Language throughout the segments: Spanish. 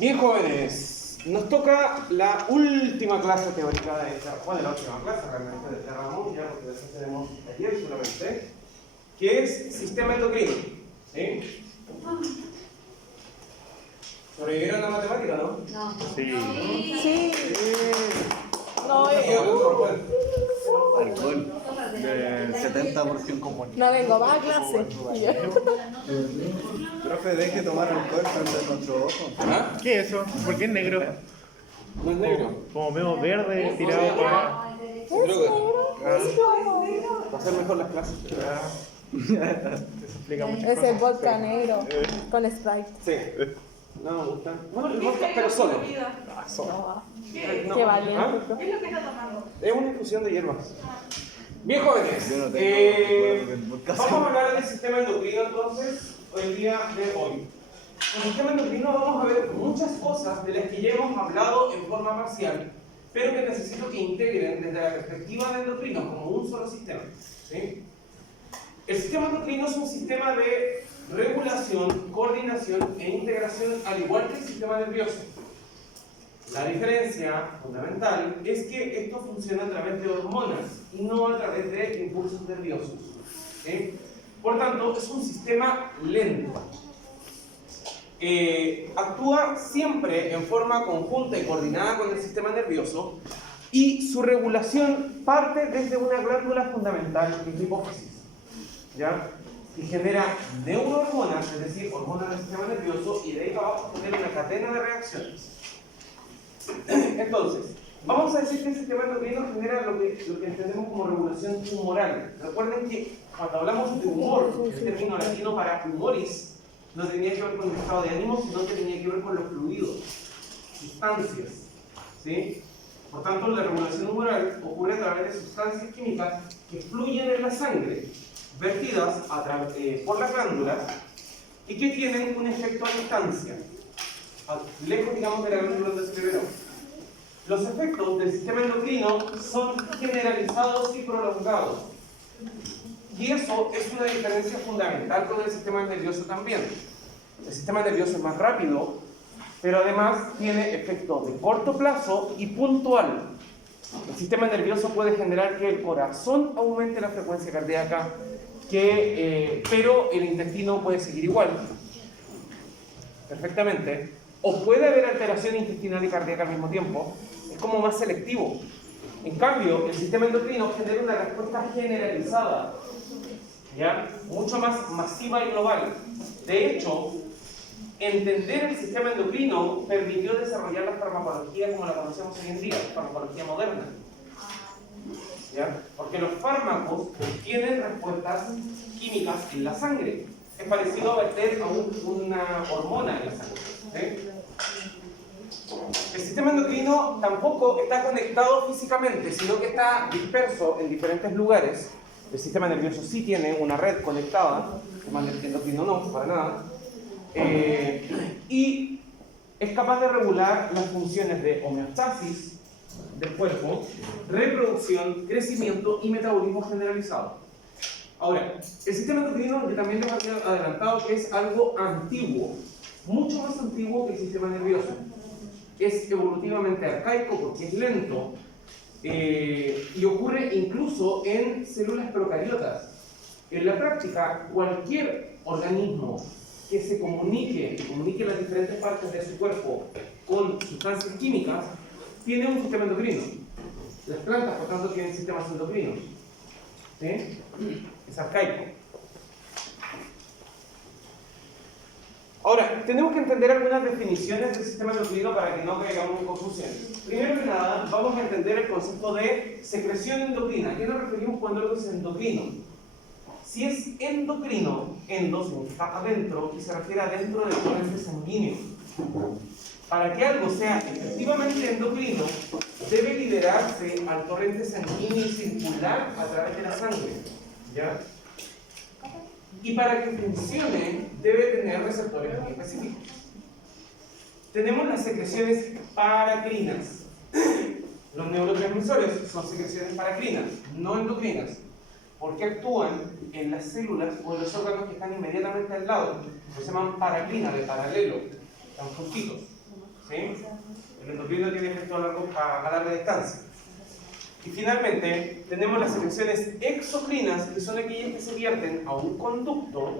Bien, jóvenes, nos toca la última clase teórica de bueno, la última clase realmente de Ramón, ya porque después tenemos ayer solamente, que es sistema endocrino. ¿Sí? ¿Sobrevivieron la matemática, no? No. Sí. Sí. No, Alcohol del 70% común. no vengo más a clase. Profe, deje tomar alcohol frente a nuestro ojo. ¿Ah? ¿Qué es eso? ¿Por qué es negro? No es negro. Como vemos verde tirado para... Droga. Va a ser mejor las clases. Eso explica mucho. Es el vodka negro con Sprite. Sí. No me gusta. Bueno, el vodka, pero solo. Qué No. valiente. ¿Ah? ¿Qué es lo que está tomando? Es una infusión de hierbas. Bien, jóvenes, Yo no tengo recuerdo del podcast. vamos a hablar del sistema endocrino entonces, el día de hoy. En el sistema endocrino vamos a ver muchas cosas de las que ya hemos hablado en forma parcial, pero que necesito que integren desde la perspectiva de endocrino como un solo sistema. ¿Sí? El sistema endocrino es un sistema de regulación, coordinación e integración al igual que el sistema nervioso. La diferencia fundamental es que esto funciona a través de hormonas y no a través de impulsos nerviosos. ¿Sí? Por tanto, es un sistema lento. Actúa siempre en forma conjunta y coordinada con el sistema nervioso y su regulación parte desde una glándula fundamental, que es la hipófisis, ¿ya? Que genera neurohormonas, es decir, hormonas del sistema nervioso, y de ahí para abajo genera una cadena de reacciones. Entonces, vamos a decir que el sistema endocrino genera lo que entendemos como regulación humoral. Recuerden que cuando hablamos de humor, el término latino para humoris no tenía que ver con el estado de ánimo, sino que tenía que ver con los fluidos, sustancias. ¿Sí? Por tanto, la regulación humoral ocurre a través de sustancias químicas que fluyen en la sangre, vertidas por las glándulas y que tienen un efecto a distancia, lejos, digamos, de la glándula donde se liberó. Los efectos del sistema endocrino son generalizados y prolongados. Y eso es una diferencia fundamental con el sistema nervioso también. El sistema nervioso es más rápido, pero además tiene efectos de corto plazo y puntual. El sistema nervioso puede generar que el corazón aumente la frecuencia cardíaca, pero el intestino puede seguir igual, perfectamente. O puede haber alteración intestinal y cardíaca al mismo tiempo. Es como más selectivo. En cambio, el sistema endocrino genera una respuesta generalizada, ¿ya? Mucho más masiva y global. De hecho, entender el sistema endocrino permitió desarrollar la farmacología como la conocemos hoy en día, la farmacología moderna. ¿Ya? Porque los fármacos tienen respuestas químicas en la sangre. Es parecido a verter a una hormona en la sangre. ¿Sí? El sistema endocrino tampoco está conectado físicamente, sino que está disperso en diferentes lugares. El sistema nervioso sí tiene una red conectada, el sistema endocrino no, para nada. Y es capaz de regular las funciones de homeostasis del cuerpo, reproducción, crecimiento y metabolismo generalizado. Ahora, el sistema endocrino, que también les había adelantado que es algo antiguo, mucho más antiguo que el sistema nervioso. Es evolutivamente arcaico porque es lento y ocurre incluso en células procariotas. En la práctica, cualquier organismo que se comunique las diferentes partes de su cuerpo con sustancias químicas, tiene un sistema endocrino. Las plantas, por tanto, tienen sistemas endocrinos. ¿Sí? Es arcaico. Ahora, tenemos que entender algunas definiciones del sistema endocrino para que no caigamos en confusión. Primero que nada, vamos a entender el concepto de secreción endocrina. ¿A qué nos referimos cuando algo es endocrino? Si es endocrino, endo significa adentro y se refiere adentro del torrente sanguíneo. Para que algo sea efectivamente endocrino, debe liberarse al torrente sanguíneo y circular a través de la sangre. ¿Ya? Y para que funcione, debe tener receptores muy específicos. Tenemos las secreciones paracrinas. Los neurotransmisores son secreciones paracrinas, no endocrinas, porque actúan en las células o en los órganos que están inmediatamente al lado. Se llaman paracrina, de paralelo, están juntitos. ¿sí? El endocrino tiene efecto a larga distancia. Y finalmente, tenemos las secreciones exocrinas, que son aquellas que se vierten a un conducto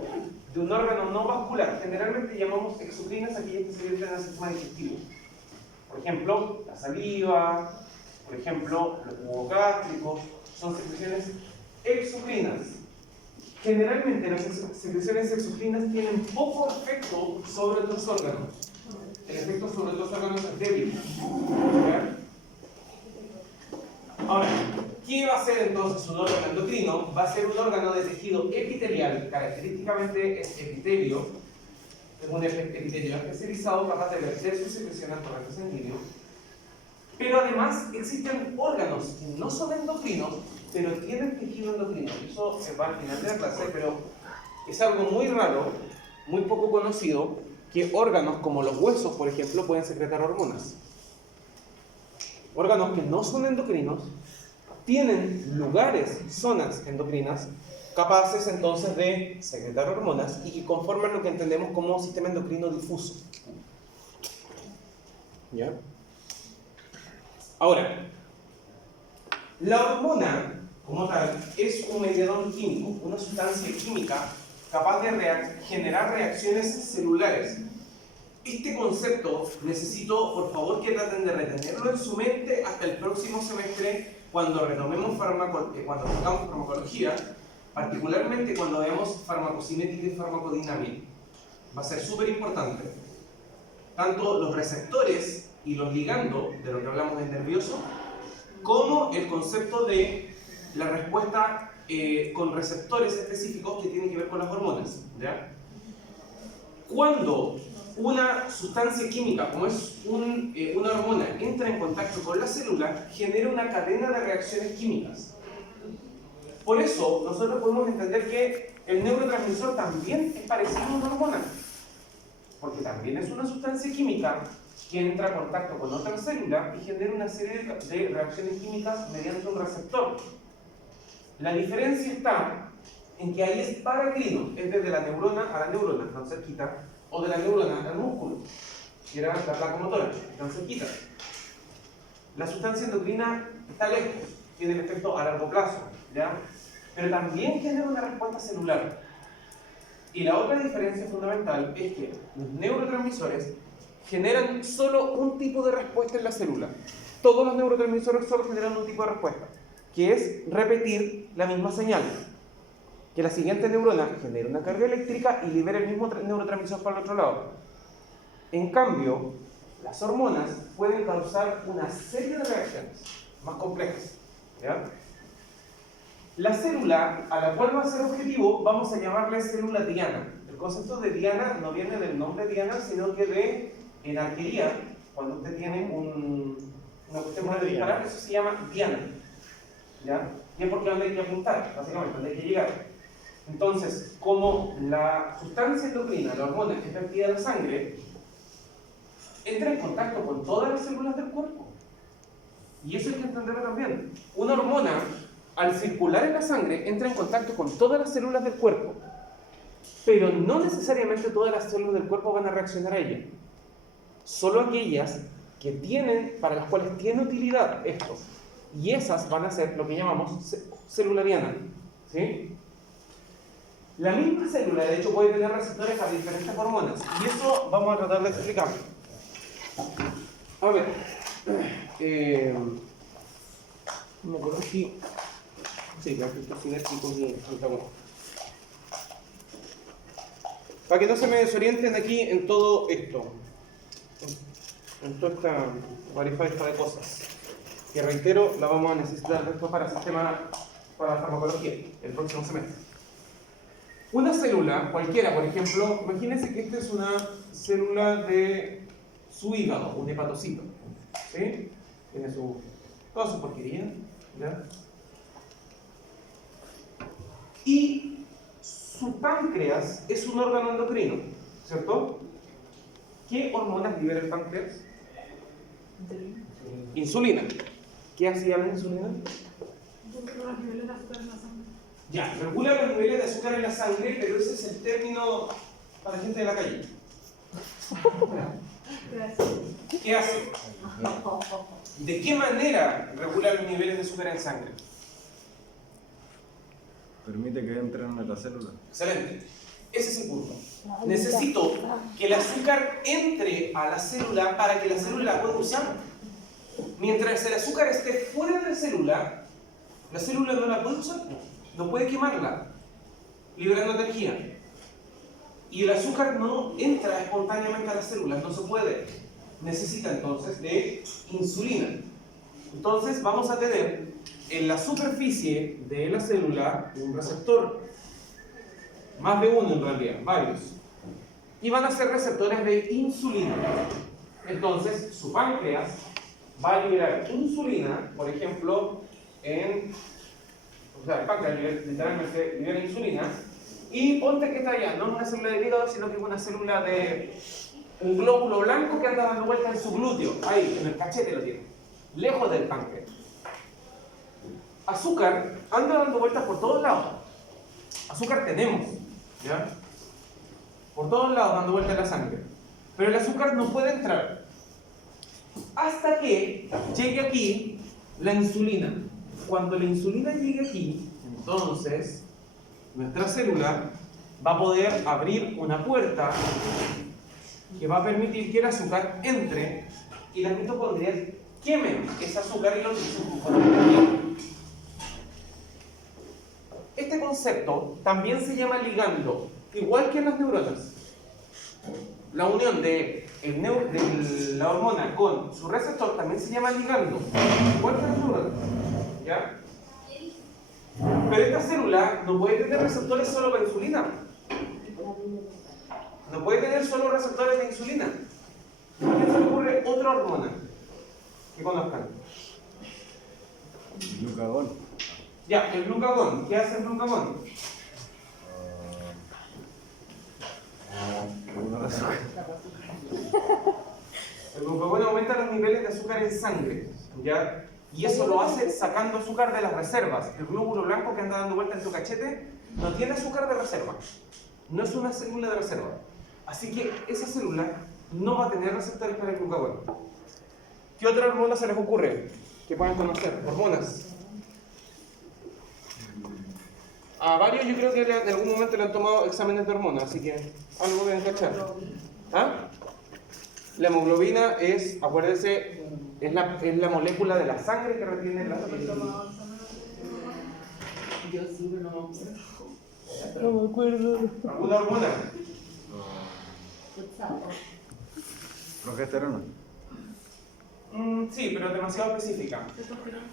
de un órgano no vascular. Generalmente llamamos exocrinas aquellas que se vierten al sistema digestivo. Por ejemplo, la saliva, por ejemplo, los jugos gástricos, son secreciones exocrinas. Generalmente las secreciones exocrinas tienen poco efecto sobre otros órganos. El efecto sobre otros órganos es débil. ¿Ya? Ahora, ¿qué va a ser entonces un órgano endocrino? Va a ser un órgano de tejido epitelial, característicamente es epitelio, es un epitelio especializado capaz de verter su secreción al torrente sanguíneo. Pero además existen órganos que no son endocrinos, pero tienen tejido endocrino. Eso se va al final de la clase, pero es algo muy raro, muy poco conocido, que órganos como los huesos, por ejemplo, pueden secretar hormonas. Órganos que no son endocrinos tienen lugares, zonas endocrinas, capaces entonces de secretar hormonas y que conforman lo que entendemos como un sistema endocrino difuso. ¿Ya? Ahora, la hormona, como tal, es un mediador químico, una sustancia química capaz de generar reacciones celulares. Este concepto necesito, por favor, que traten de retenerlo en su mente hasta el próximo semestre, cuando retomemos cuando tocamos farmacología, particularmente cuando veamos farmacocinética y farmacodinámica. Va a ser súper importante. Tanto los receptores y los ligandos, de lo que hablamos del nervioso, como el concepto de la respuesta con receptores específicos que tienen que ver con las hormonas. ¿Ya? Cuando una sustancia química, como es una hormona, entra en contacto con la célula, genera una cadena de reacciones químicas. Por eso, nosotros podemos entender que el neurotransmisor también es parecido a una hormona, porque también es una sustancia química que entra en contacto con otra célula y genera una serie de reacciones químicas mediante un receptor. La diferencia está en que ahí es paracrino, es desde la neurona a la neurona, tan cerquita, o de la neurona al músculo, que era la placa motora, tan cerquita. La sustancia endocrina está lejos, tiene el efecto a largo plazo, ¿ya? Pero también genera una respuesta celular. Y la otra diferencia fundamental es que los neurotransmisores generan solo un tipo de respuesta en la célula. Todos los neurotransmisores solo generan un tipo de respuesta, que es repetir la misma señal. Que la siguiente neurona genere una carga eléctrica y libere el mismo neurotransmisor para el otro lado. En cambio, las hormonas pueden causar una serie de reacciones más complejas. ¿Ya? La célula a la cual va a ser objetivo, vamos a llamarle célula diana. El concepto de diana no viene del nombre diana, sino que de en arquería, cuando usted tiene una cuestión para disparar, eso se llama diana. ¿Ya? Y es porque donde hay que apuntar, básicamente, donde hay que llegar. Entonces, como la sustancia endocrina, la hormona, es vertida en la sangre, entra en contacto con todas las células del cuerpo. Y eso hay que entenderlo también. Una hormona, al circular en la sangre, entra en contacto con todas las células del cuerpo. Pero no necesariamente todas las células del cuerpo van a reaccionar a ella. Solo aquellas que tienen, para las cuales tiene utilidad esto. Y esas van a ser lo que llamamos célula diana. ¿Sí? La misma célula, de hecho, puede tener receptores a diferentes hormonas. Y eso vamos a tratar de explicarlo. A ver. No me acuerdo si... Sí, la efectos sinérgicos y antagonistas. Para que no se me desorienten aquí en todo esto. En toda esta varifaita de cosas. Que reitero, la vamos a necesitar después para el sistema, para la farmacología, el próximo semestre. Una célula, cualquiera, por ejemplo, imagínense que esta es una célula de su hígado, un hepatocito. ¿Sí? Tiene toda su porquería. ¿Ya? Y su páncreas es un órgano endocrino, ¿cierto? ¿Qué hormonas libera el páncreas? Insulina. ¿Qué hacía la insulina? Regula los niveles de azúcar en la sangre. Ya, regula los niveles de azúcar en la sangre, pero ese es el término para la gente de la calle. Gracias. ¿qué hace? ¿De qué manera regula los niveles de azúcar en sangre? Permite que entren en la célula. Excelente. Ese es el punto. Necesito que el azúcar entre a la célula para que la célula la pueda usar. Mientras el azúcar esté fuera de la célula no la puede usar, no puede quemarla, liberando energía. Y el azúcar no entra espontáneamente a las células, no se puede. Necesita entonces de insulina. Entonces vamos a tener en la superficie de la célula un receptor. Más de uno en realidad, varios. Y van a ser receptores de insulina. Entonces su páncreas va a liberar insulina, por ejemplo, el páncreas literalmente libera insulina. Y ponte que está allá, no es una célula de hígado, sino que es una célula de un glóbulo blanco que anda dando vueltas en su glúteo. Ahí, en el cachete lo tiene, lejos del páncreas. Azúcar anda dando vueltas por todos lados. Azúcar tenemos, ¿ya? Por todos lados dando vueltas en la sangre. Pero el azúcar no puede entrar hasta que llegue aquí la insulina. Cuando la insulina llegue aquí, entonces nuestra célula va a poder abrir una puerta que va a permitir que el azúcar entre y las mitocondrias quemen ese azúcar y lo utilicen como energía. Este concepto también se llama ligando, igual que en las neuronas. La unión de la hormona con su receptor también se llama ligando, igual que en las neuronas. ¿Ya? Pero esta célula no puede tener receptores solo para insulina. No puede tener solo receptores de insulina. ¿A quién se le ocurre otra hormona que conozcan? Glucagón. Ya, el glucagón. ¿Qué hace el glucagón? El glucagón aumenta los niveles de azúcar en sangre, ¿ya? Y eso lo hace sacando azúcar de las reservas. El glóbulo blanco que anda dando vuelta en tu cachete no tiene azúcar de reserva. No es una célula de reserva. Así que esa célula no va a tener receptores para el glucagón. ¿Qué otra hormona se les ocurre que puedan conocer? Hormonas. A varios yo creo que en algún momento le han tomado exámenes de hormonas, así que algo deben cachar. ¿Ah? La hemoglobina es, acuérdense, es la molécula de la sangre que retiene la... No me acuerdo. ¿Alguna hormona? Progesterona. Sí, pero es demasiado específica. Testosterona.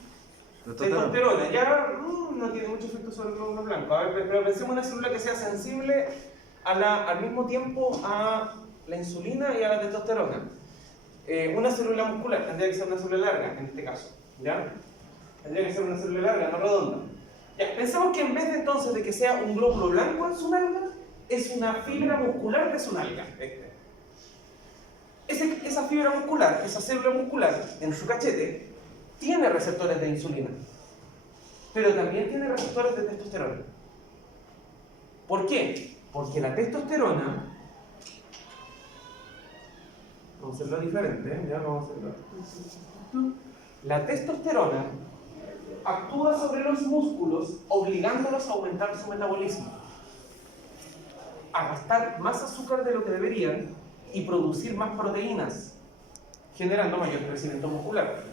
Testosterona, ya no tiene mucho efecto sobre el glóbulo blanco. A ver, pero pensemos en una célula que sea sensible al mismo tiempo a la insulina y a la testosterona. Una célula muscular tendría que ser una célula larga, en este caso. ¿Ya? Tendría que ser una célula larga, no redonda. Ya, pensemos que en vez de entonces de que sea un glóbulo blanco en su nalga, es una fibra muscular de su nalga. Esa fibra muscular, esa célula muscular en su cachete, tiene receptores de insulina, pero también tiene receptores de testosterona. ¿Por qué? Porque la testosterona, vamos a hacerlo diferente, ya vamos a hacerlo. La testosterona actúa sobre los músculos obligándolos a aumentar su metabolismo, a gastar más azúcar de lo que deberían y producir más proteínas, generando mayor crecimiento muscular.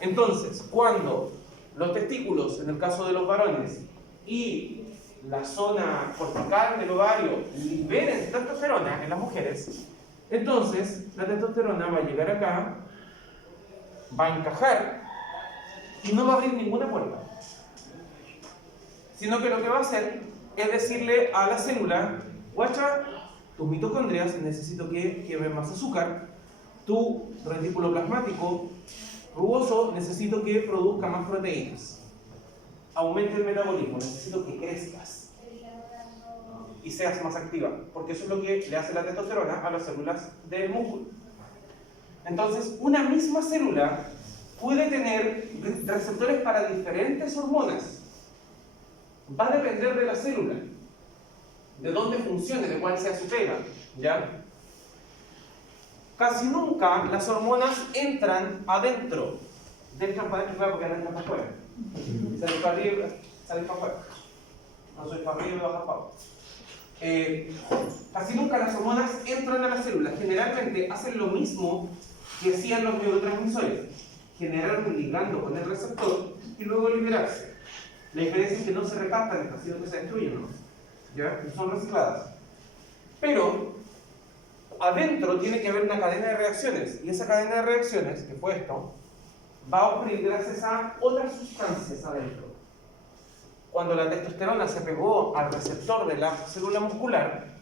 Entonces, cuando los testículos, en el caso de los varones, y la zona cortical del ovario liberen testosterona en las mujeres, entonces la testosterona va a llegar acá, va a encajar y no va a abrir ninguna puerta, sino que lo que va a hacer es decirle a la célula: guacha, tus mitocondrias necesito que quemen más azúcar, tu retículo plasmático rugoso necesito que produzca más proteínas, aumente el metabolismo, necesito que crezcas y seas más activa, porque eso es lo que le hace la testosterona a las células del músculo. Entonces, una misma célula puede tener receptores para diferentes hormonas. Va a depender de la célula, de dónde funcione, de cuál sea su pega, ¿ya? casi nunca las hormonas entran adentro. Entran para adentro, claro, porque no entran para afuera. Salen para arriba, salen para afuera. No soy para arriba y baja para abajo. Casi nunca las hormonas entran a la célula. Generalmente hacen lo mismo que hacían los neurotransmisores. Generar un ligando con el receptor y luego liberarse. La diferencia es que no se recaptan, sino que se destruyen, ¿no? ¿Ya? Son recicladas. Pero adentro tiene que haber una cadena de reacciones, y esa cadena de reacciones, que fue esto, va a ocurrir gracias a otras sustancias adentro. Cuando la testosterona se pegó al receptor de la célula muscular,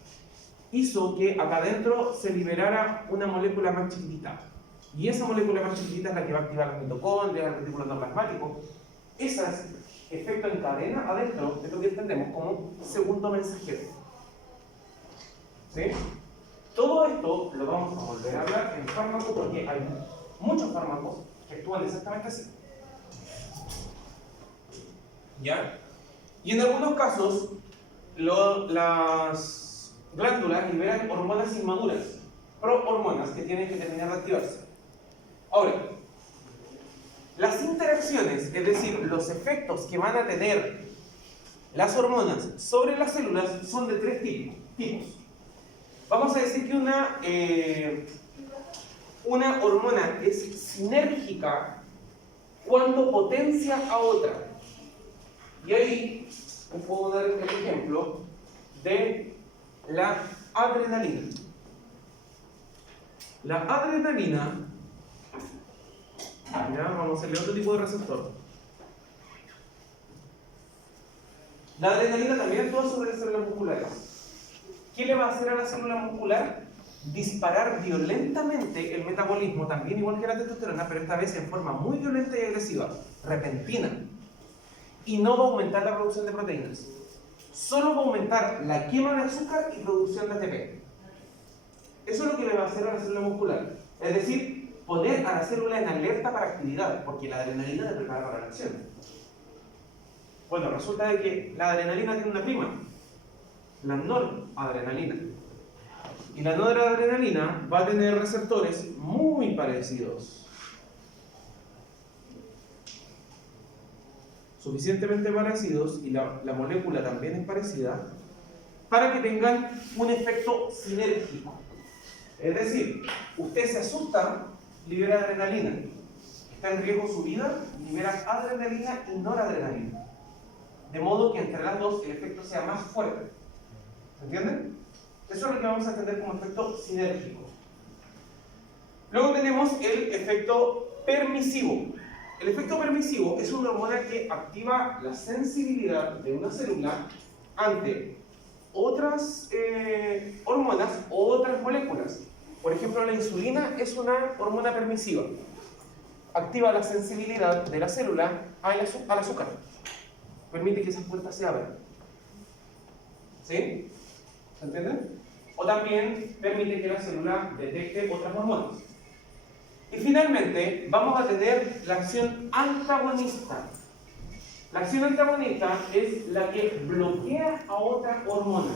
hizo que acá adentro se liberara una molécula más chiquitita. Y esa molécula más chiquitita es la que va a activar las mitocondrias, el retículo endoplasmático. Ese efecto en cadena adentro es lo que entendemos como segundo mensajero. ¿Sí? Todo esto lo vamos a volver a hablar en fármacos porque hay muchos fármacos que actúan exactamente así. ¿Ya? Y en algunos casos, las glándulas liberan hormonas inmaduras, prohormonas que tienen que terminar de activarse. Ahora, las interacciones, es decir, los efectos que van a tener las hormonas sobre las células son de tres tipos. Vamos a decir que una hormona es sinérgica cuando potencia a otra. Y ahí os puedo dar el ejemplo de la adrenalina. La adrenalina, ya, vamos a hacerle otro tipo de receptor. La adrenalina también actúa sobre las células musculares. ¿Qué le va a hacer a la célula muscular? Disparar violentamente el metabolismo, también igual que la testosterona, pero esta vez en forma muy violenta y agresiva, repentina. Y no va a aumentar la producción de proteínas. Solo va a aumentar la quema de azúcar y producción de ATP. Eso es lo que le va a hacer a la célula muscular. Es decir, poner a la célula en alerta para actividad, porque la adrenalina te prepara para la acción. Bueno, resulta de que la adrenalina tiene una prima, la noradrenalina. Y la noradrenalina va a tener receptores muy parecidos. Suficientemente parecidos, y la molécula también es parecida, para que tengan un efecto sinérgico. Es decir, usted se asusta, libera adrenalina. Está en riesgo su vida, libera adrenalina y noradrenalina. De modo que entre las dos el efecto sea más fuerte. ¿Se entienden? Eso es lo que vamos a entender como efecto sinérgico. Luego tenemos el efecto permisivo. El efecto permisivo es una hormona que activa la sensibilidad de una célula ante otras hormonas o otras moléculas. Por ejemplo, la insulina es una hormona permisiva. Activa la sensibilidad de la célula al azúcar. Permite que esas puertas se abran. ¿Sí? ¿Se entienden? O también permite que la célula detecte otras hormonas. Y finalmente, vamos a tener la acción antagonista. La acción antagonista es la que bloquea a otra hormona.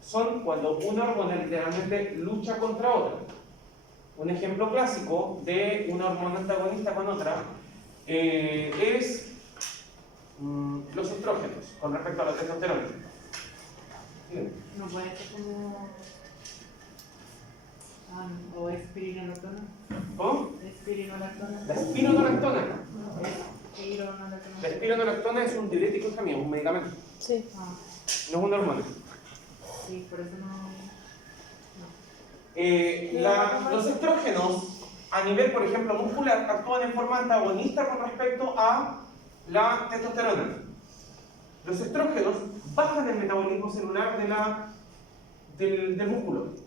Son cuando una hormona literalmente lucha contra otra. Un ejemplo clásico de una hormona antagonista con otra es los estrógenos con respecto a la testosterona. No puede ser como. O espironolactona. ¿Cómo? Espironolactona. La espironolactona. Espironolactona. La espironolactona es un diurético también, un medicamento. Sí. No es una hormona. Sí, por eso no. Los estrógenos, a nivel, por ejemplo, muscular, actúan en forma antagonista con respecto a la testosterona. Los estrógenos bajan el metabolismo celular del músculo.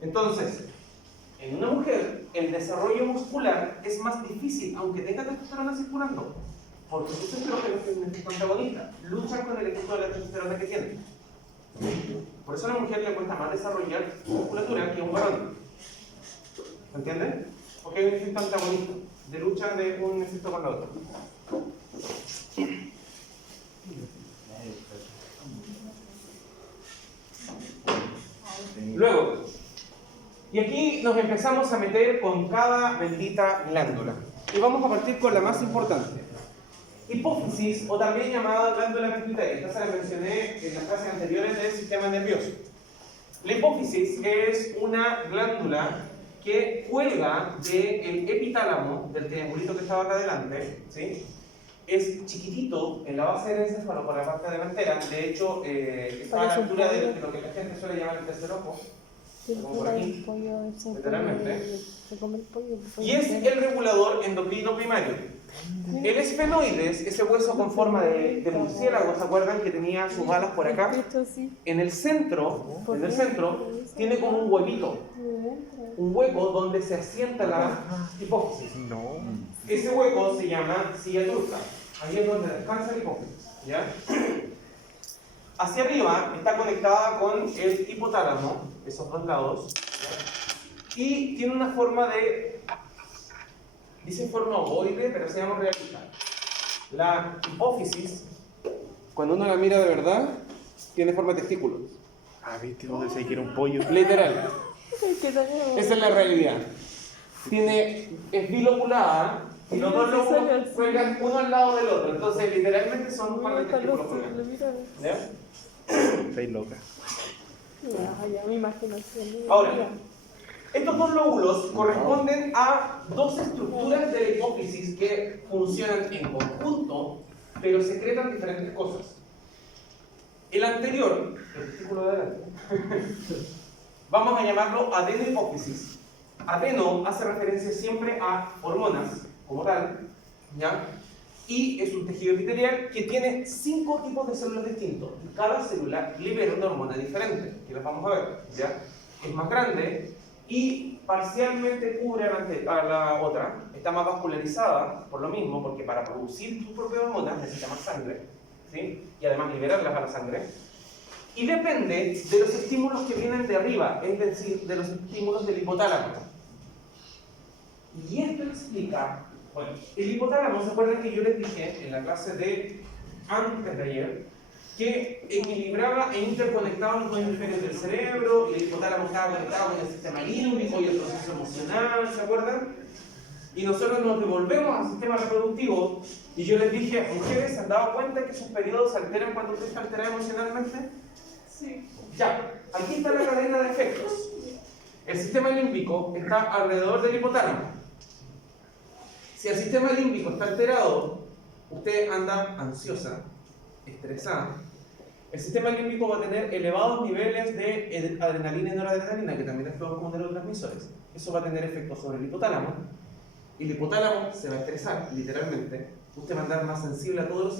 Entonces, en una mujer, el desarrollo muscular es más difícil, aunque tenga testosterona circulando, porque sus estrógenos tienen un efecto antagonista, luchan con el efecto de la testosterona que tienen. Por eso a la mujer le cuesta más desarrollar musculatura que a un varón. ¿Se entiende? Porque hay un efecto antagonista, de lucha de un efecto con la otra. Luego, Y aquí nos empezamos a meter con cada bendita glándula. Y vamos a partir con la más importante. Hipófisis, o también llamada glándula pituitaria. Esta se la mencioné en las clases anteriores del sistema nervioso. La hipófisis es una glándula que cuelga del epitálamo, del triangulito que estaba acá adelante, ¿sí? Es chiquitito en la base del encéfalo por la parte delantera. De hecho, está a la altura de lo que la gente suele llamar el tercer ojo, como por aquí, literalmente. Y es el regulador endocrino primario. El esfenoides, ese hueso con forma de murciélago, ¿se acuerdan que tenía sus alas por acá? En el centro, tiene como un huevito, un hueco donde se asienta la hipófisis. No. Ese hueco se llama silla turca. Ahí es donde descansa la hipófisis, ¿ya? Hacia arriba está conectada con el hipotálamo, esos dos lados, ¿ya? Y tiene una forma de... Dice forma ovoide, pero se llama realista. La hipófisis, cuando uno la mira de verdad, tiene forma de testículo. Ah, viste, vos decís que era un pollo. Literal. Esa es la realidad. Es bilobulada y los dos lóbulos cuelgan uno al lado del otro. Entonces, literalmente son un par de testículos colgando. ¿Ya? Estáis loca. Ya, mi imaginación. Ahora, estos dos lóbulos corresponden a dos estructuras de la hipófisis que funcionan en conjunto, pero secretan diferentes cosas. El anterior, el testículo de adelante, vamos a llamarlo adenohipófisis. Adeno hace referencia siempre a hormonas, como tal, ¿ya? Y es un tejido epitelial que tiene 5 tipos de células distintos. Y cada célula libera una hormona diferente, que las vamos a ver, ¿ya? Es más grande y parcialmente cubre a la otra. Está más vascularizada, por lo mismo, porque para producir tus propias hormonas necesita más sangre, ¿sí? Y además liberarlas a la sangre. Y depende de los estímulos que vienen de arriba, es decir, de los estímulos del hipotálamo. Y esto explica, bueno, el hipotálamo, ¿se acuerdan que yo les dije en la clase de antes de ayer que equilibraba e interconectaba los dos hemisferios del cerebro, y el hipotálamo estaba conectado con el sistema límbico y el proceso emocional, ¿se acuerdan? Y nosotros nos devolvemos al sistema reproductivo, y yo les dije, mujeres, ¿se han dado cuenta que sus periodos se alteran cuando usted está alterada emocionalmente? Sí. Ya, aquí está la cadena de efectos. El sistema límbico está alrededor del hipotálamo. Si el sistema límbico está alterado, usted anda ansiosa, estresada. El sistema límbico va a tener elevados niveles de adrenalina y noradrenalina, que también es como neurotransmisores. Eso va a tener efectos sobre el hipotálamo. Y el hipotálamo se va a estresar, literalmente. Usted va a andar más sensible a todos los,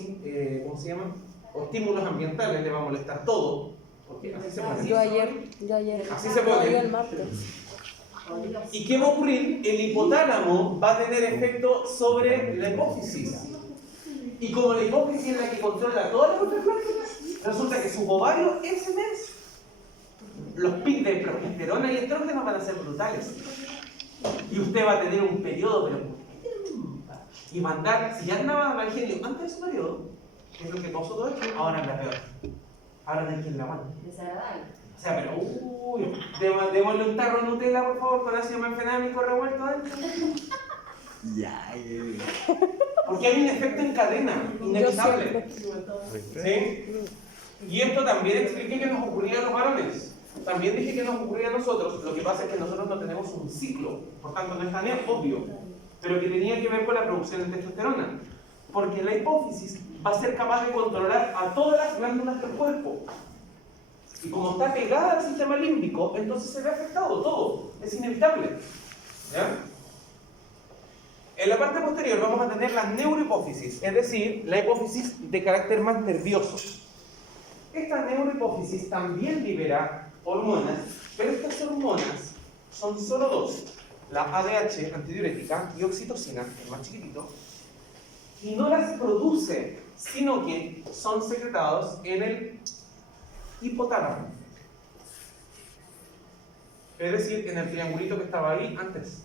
¿cómo se llama? O estímulos ambientales, le va a molestar todo. Porque así se pone. Yo ayer. Así se pone. Yo el martes. ¿Y qué va a ocurrir? El hipotálamo va a tener efecto sobre la hipófisis. Y como la hipófisis es la que controla todas las otras glándulas, resulta que sus ovarios ese mes, los picos de progesterona y estrógeno van a ser brutales. Y usted va a tener un periodo, pero y mandar, si ya andaba mal genio antes de su periodo, que es lo que causó todo esto, ahora anda peor. Ahora no hay quien la aguante. O sea, pero, démosle un tarro de Nutella, por favor, con ácido menfenámico revuelto adentro. Ya, Porque hay un efecto en cadena, inevitable. ¿Sí? Y esto también expliqué que nos ocurría a los varones. También dije que nos ocurría a nosotros. Lo que pasa es que nosotros no tenemos un ciclo, por tanto no es tan obvio, pero que tenía que ver con la producción de testosterona. Porque la hipófisis va a ser capaz de controlar a todas las glándulas del cuerpo. Y como está pegada al sistema límbico, entonces se ve afectado todo. Es inevitable. ¿Ya? En la parte posterior vamos a tener la neurohipófisis, es decir, la hipófisis de carácter más nervioso. Esta neurohipófisis también libera hormonas, pero estas hormonas son solo dos, la ADH antidiurética y oxitocina, el más chiquitito, y no las produce, sino que son secretados en el hipotálamo. Es decir, en el triangulito que estaba ahí antes.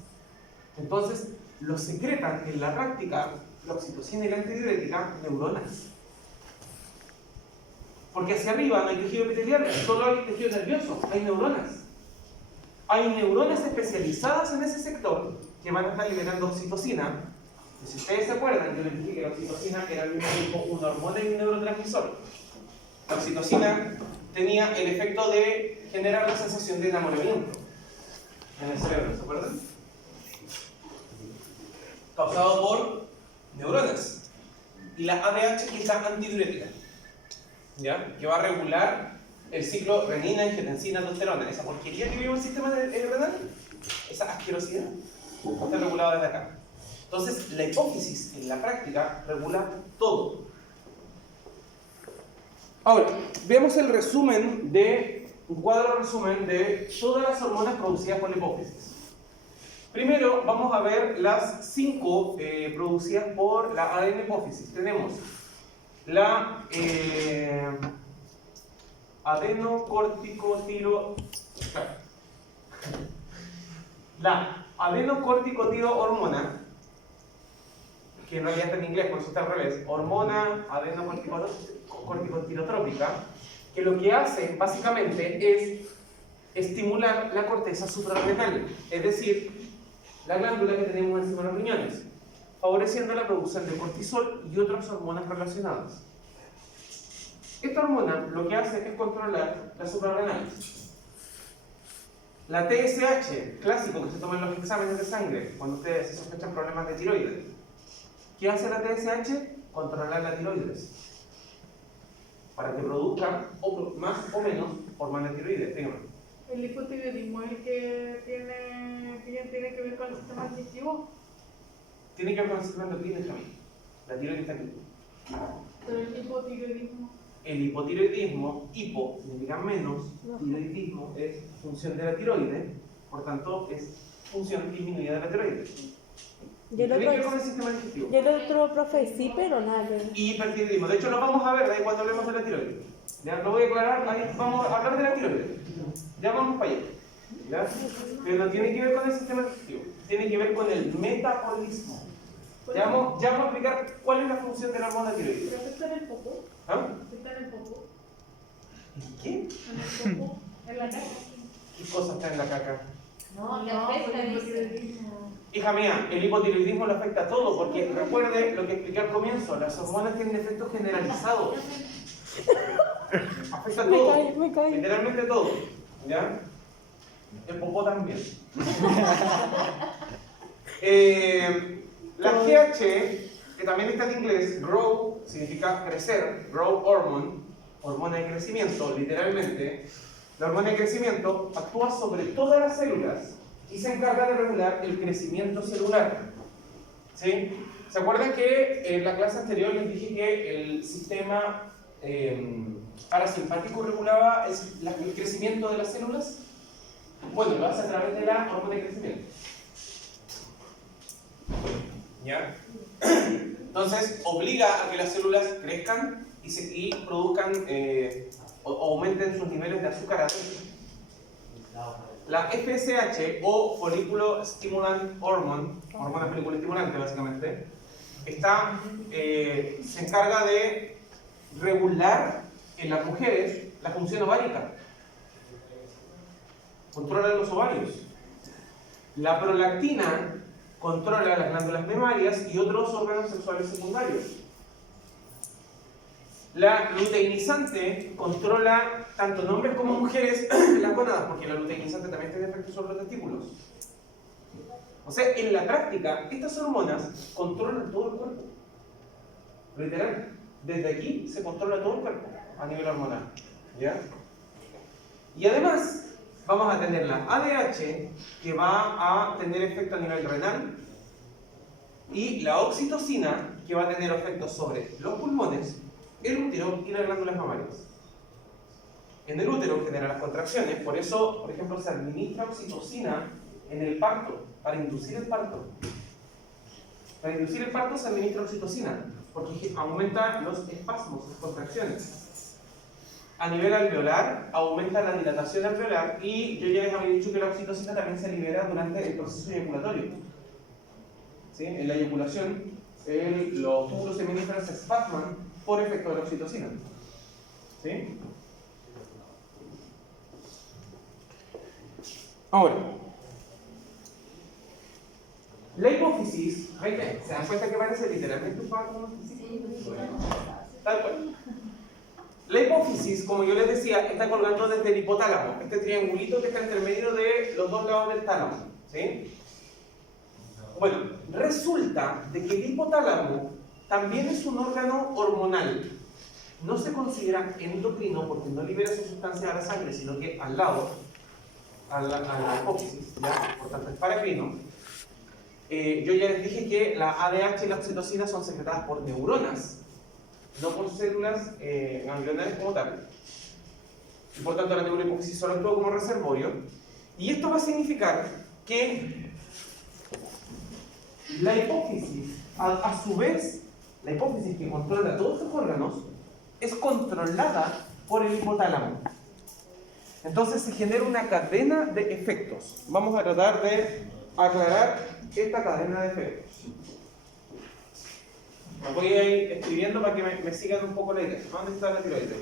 Entonces, lo secretan en la práctica, la oxitocina y la antidiurética, neuronas. Porque hacia arriba no hay tejido epitelial, solo hay tejido nervioso, hay neuronas. hay neuronas especializadas en ese sector que van a estar liberando oxitocina. Y si ustedes se acuerdan, yo les dije que la oxitocina era al mismo tiempo una hormona y un neurotransmisor. La oxitocina tenía el efecto de generar la sensación de enamoramiento en el cerebro, ¿se acuerdan? Causado por neuronas. Y la ADH, que es la antidiurética, ¿ya? Que va a regular el ciclo renina, angiotensina, aldosterona. Esa porquería que vive el sistema renal, esa asquerosidad, está regulada desde acá. Entonces, la hipófisis en la práctica regula todo. Ahora, veamos el resumen un cuadro resumen de todas las hormonas producidas por la hipófisis. Primero, vamos a ver las 5 producidas por la ADN hipófisis. Tenemos la adenocorticotiro hormona, que en realidad está en inglés, por eso está al revés, hormona adenocorticotirotrópica, que lo que hace básicamente es estimular la corteza suprarrenal, es decir, la glándula que tenemos encima de los riñones, favoreciendo la producción de cortisol y otras hormonas relacionadas. Esta hormona lo que hace es controlar la suprarrenal. La TSH, clásico que se toma en los exámenes de sangre cuando ustedes se sospechan problemas de tiroides. ¿Qué hace la TSH? Controlar la tiroides para que produzca más o menos hormona tiroides. Dígame. El hipotiroidismo es el que tiene que ver con el sistema digestivo. Tiene que ver con el sistema endocrino también. La tiroides está aquí. Pero el hipotiroidismo. El hipotiroidismo, hipo significa menos, tiroidismo es función de la tiroides, por tanto es función disminuida de la tiroides. Tiene que ver con el sistema digestivo. Yo el otro, profe, sí, pero nada. Y hipertiroidismo. De hecho, lo vamos a ver de ahí cuando hablemos de la tiroides. Ya lo voy a aclarar, ahí vamos a hablar de la tiroides. Ya vamos para allá. ¿Ya? Pero no tiene que ver con el sistema digestivo, tiene que ver con el metabolismo. Ya vamos a explicar cuál es la función de la hormona tiroides. ¿Pero afecta en el popo? ¿Ah? ¿Afecta en el popo? ¿Qué? ¿En el popo? ¿En la caca? ¿Qué cosa está en la caca? No, le No, afecta, el dice. hipotiroidismo. Hija mía, el hipotiroidismo le afecta a todo, porque recuerde lo que expliqué al comienzo, las hormonas tienen efectos generalizados. Afecta a todo, Me cae. literalmente todo. ¿Ya? El popó también. La GH, que también está en inglés, grow, significa crecer, grow hormone, hormona de crecimiento, literalmente. La hormona de crecimiento actúa sobre todas las células y se encarga de regular el crecimiento celular. ¿Sí? ¿Se acuerdan que en la clase anterior les dije que el sistema parasimpático regulaba el crecimiento de las células? Bueno, lo hace a través de la hormona de crecimiento. ¿Ya? Entonces, obliga a que las células crezcan y produzcan o aumenten sus niveles de azúcar adentro. La FSH o Follicular Stimulant Hormone, hormona folículo estimulante básicamente, se encarga de regular en las mujeres la función ovárica. Controla los ovarios. La prolactina controla las glándulas mamarias y otros órganos sexuales secundarios. La luteinizante controla tanto en hombres como mujeres las gonadas, porque la luteinizante también tiene efectos sobre los testículos. O sea, en la práctica, estas hormonas controlan todo el cuerpo. Literal, desde aquí se controla todo el cuerpo a nivel hormonal. ¿Ya? Y además, vamos a tener la ADH, que va a tener efecto a nivel renal, y la oxitocina, que va a tener efectos sobre los pulmones, el útero y las glándulas mamarias. En el útero genera las contracciones, por eso, por ejemplo, se administra oxitocina en el parto, para inducir el parto. Para inducir el parto se administra oxitocina, porque aumenta los espasmos, las contracciones. A nivel alveolar, aumenta la dilatación alveolar, y yo ya les había dicho que la oxitocina también se libera durante el proceso eyaculatorio. ¿Sí? En la eyaculación, los túbulos seminíferos se espasman por efecto de la oxitocina. ¿Sí? Ahora, la hipófisis, ¿se dan cuenta que parece literalmente un pato? Tal cual. La hipófisis, como yo les decía, está colgando desde el hipotálamo, este triangulito que está entre medio de los dos lados del tálamo, ¿sí? Bueno, resulta de que el hipotálamo también es un órgano hormonal. No se considera endocrino porque no libera esa sustancia a la sangre, sino que al lado, a la hipófisis, ¿ya? Por tanto es paracrino. Yo ya les dije que la ADH y la oxitocina son secretadas por neuronas, no por células ganglionales como tal. Y por tanto la neurohipófisis solo actúa como reservorio. Y esto va a significar que la hipófisis, a su vez, la hipófisis que controla todos estos órganos, es controlada por el hipotálamo. Entonces se genera una cadena de efectos. Vamos a tratar de aclarar esta cadena de efectos. Lo voy a ir escribiendo para que me sigan un poco la idea. ¿Dónde está la tiroides?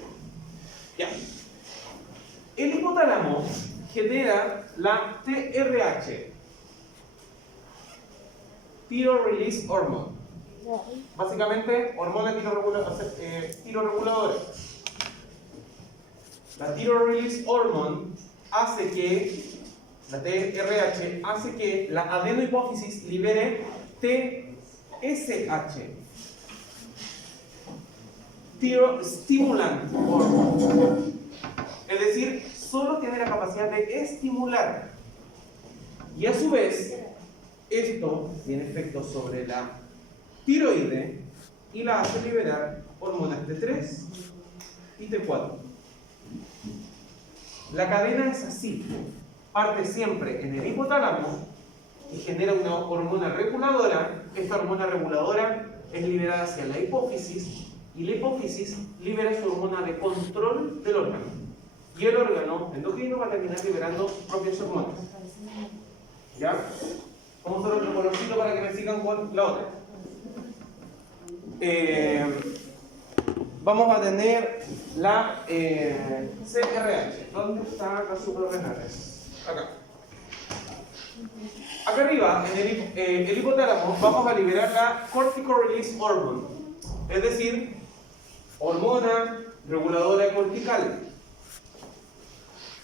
Ya. El hipotálamo genera la TRH, Thyroid Release Hormone. Básicamente, hormona tiroreguladora. La Thyroid Release Hormone hace que, la TRH, hace que la adenohipófisis libere TSH, Thyroid Stimulant Hormone. Es decir, solo tiene la capacidad de estimular. Y a su vez, esto tiene efectos sobre la tiroide y la hace liberar hormonas T3 y T4. La cadena es así. Parte siempre en el hipotálamo y genera una hormona reguladora. Esta hormona reguladora es liberada hacia la hipófisis y la hipófisis libera su hormona de control del órgano. Y el órgano endocrino va a terminar liberando propias hormonas. ¿Ya? Vamos a hacer otro colorcito para que me sigan con la otra. Vamos a tener la CRH. ¿Dónde están las suprarrenales? Acá. Acá arriba, en el hipotálamo, vamos a liberar la Cortical Release Hormone. Es decir, hormona reguladora cortical.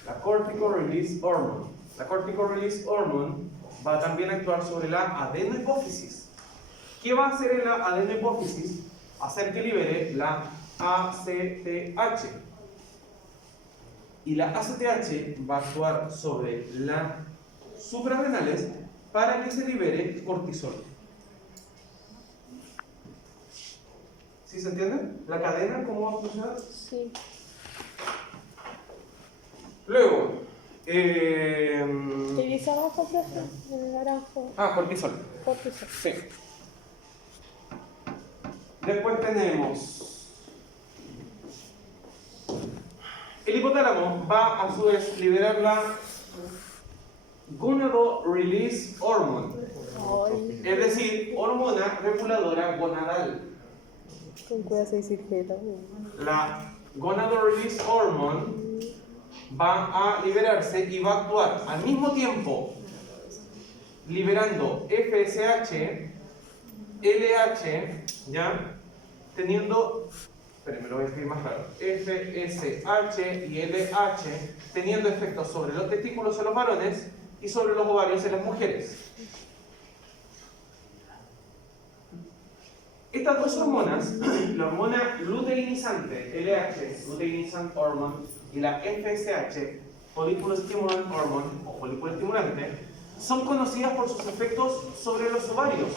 La Cortical Release Hormone. La Cortical Release Hormone va también a actuar sobre la adenohipófisis. ¿Qué va a hacer en la adenohipófisis? Hacer que libere la ACTH. Y la ACTH va a actuar sobre las suprarrenales para que se libere cortisol. ¿Sí se entiende? ¿La cadena cómo va a funcionar? Sí. Luego, Utilizamos profe, el naranjo. cortisol. Cortisol. Sí. Después tenemos el hipotálamo va a su vez liberar la Gonadal Release Hormone, Ay, es decir, hormona reguladora gonadal. con cuidado se dice jeta. La Gonadal Release Hormone va a liberarse y va a actuar al mismo tiempo liberando FSH, LH, ¿ya? Teniendo, espérenme, lo voy a escribir más claro, FSH y LH teniendo efectos sobre los testículos en los varones y sobre los ovarios en las mujeres. Estas dos hormonas, la hormona luteinizante, LH, Luteinizant Hormone, y la FSH, Follicle Stimulant Hormone, o folículo estimulante, son conocidas por sus efectos sobre los ovarios,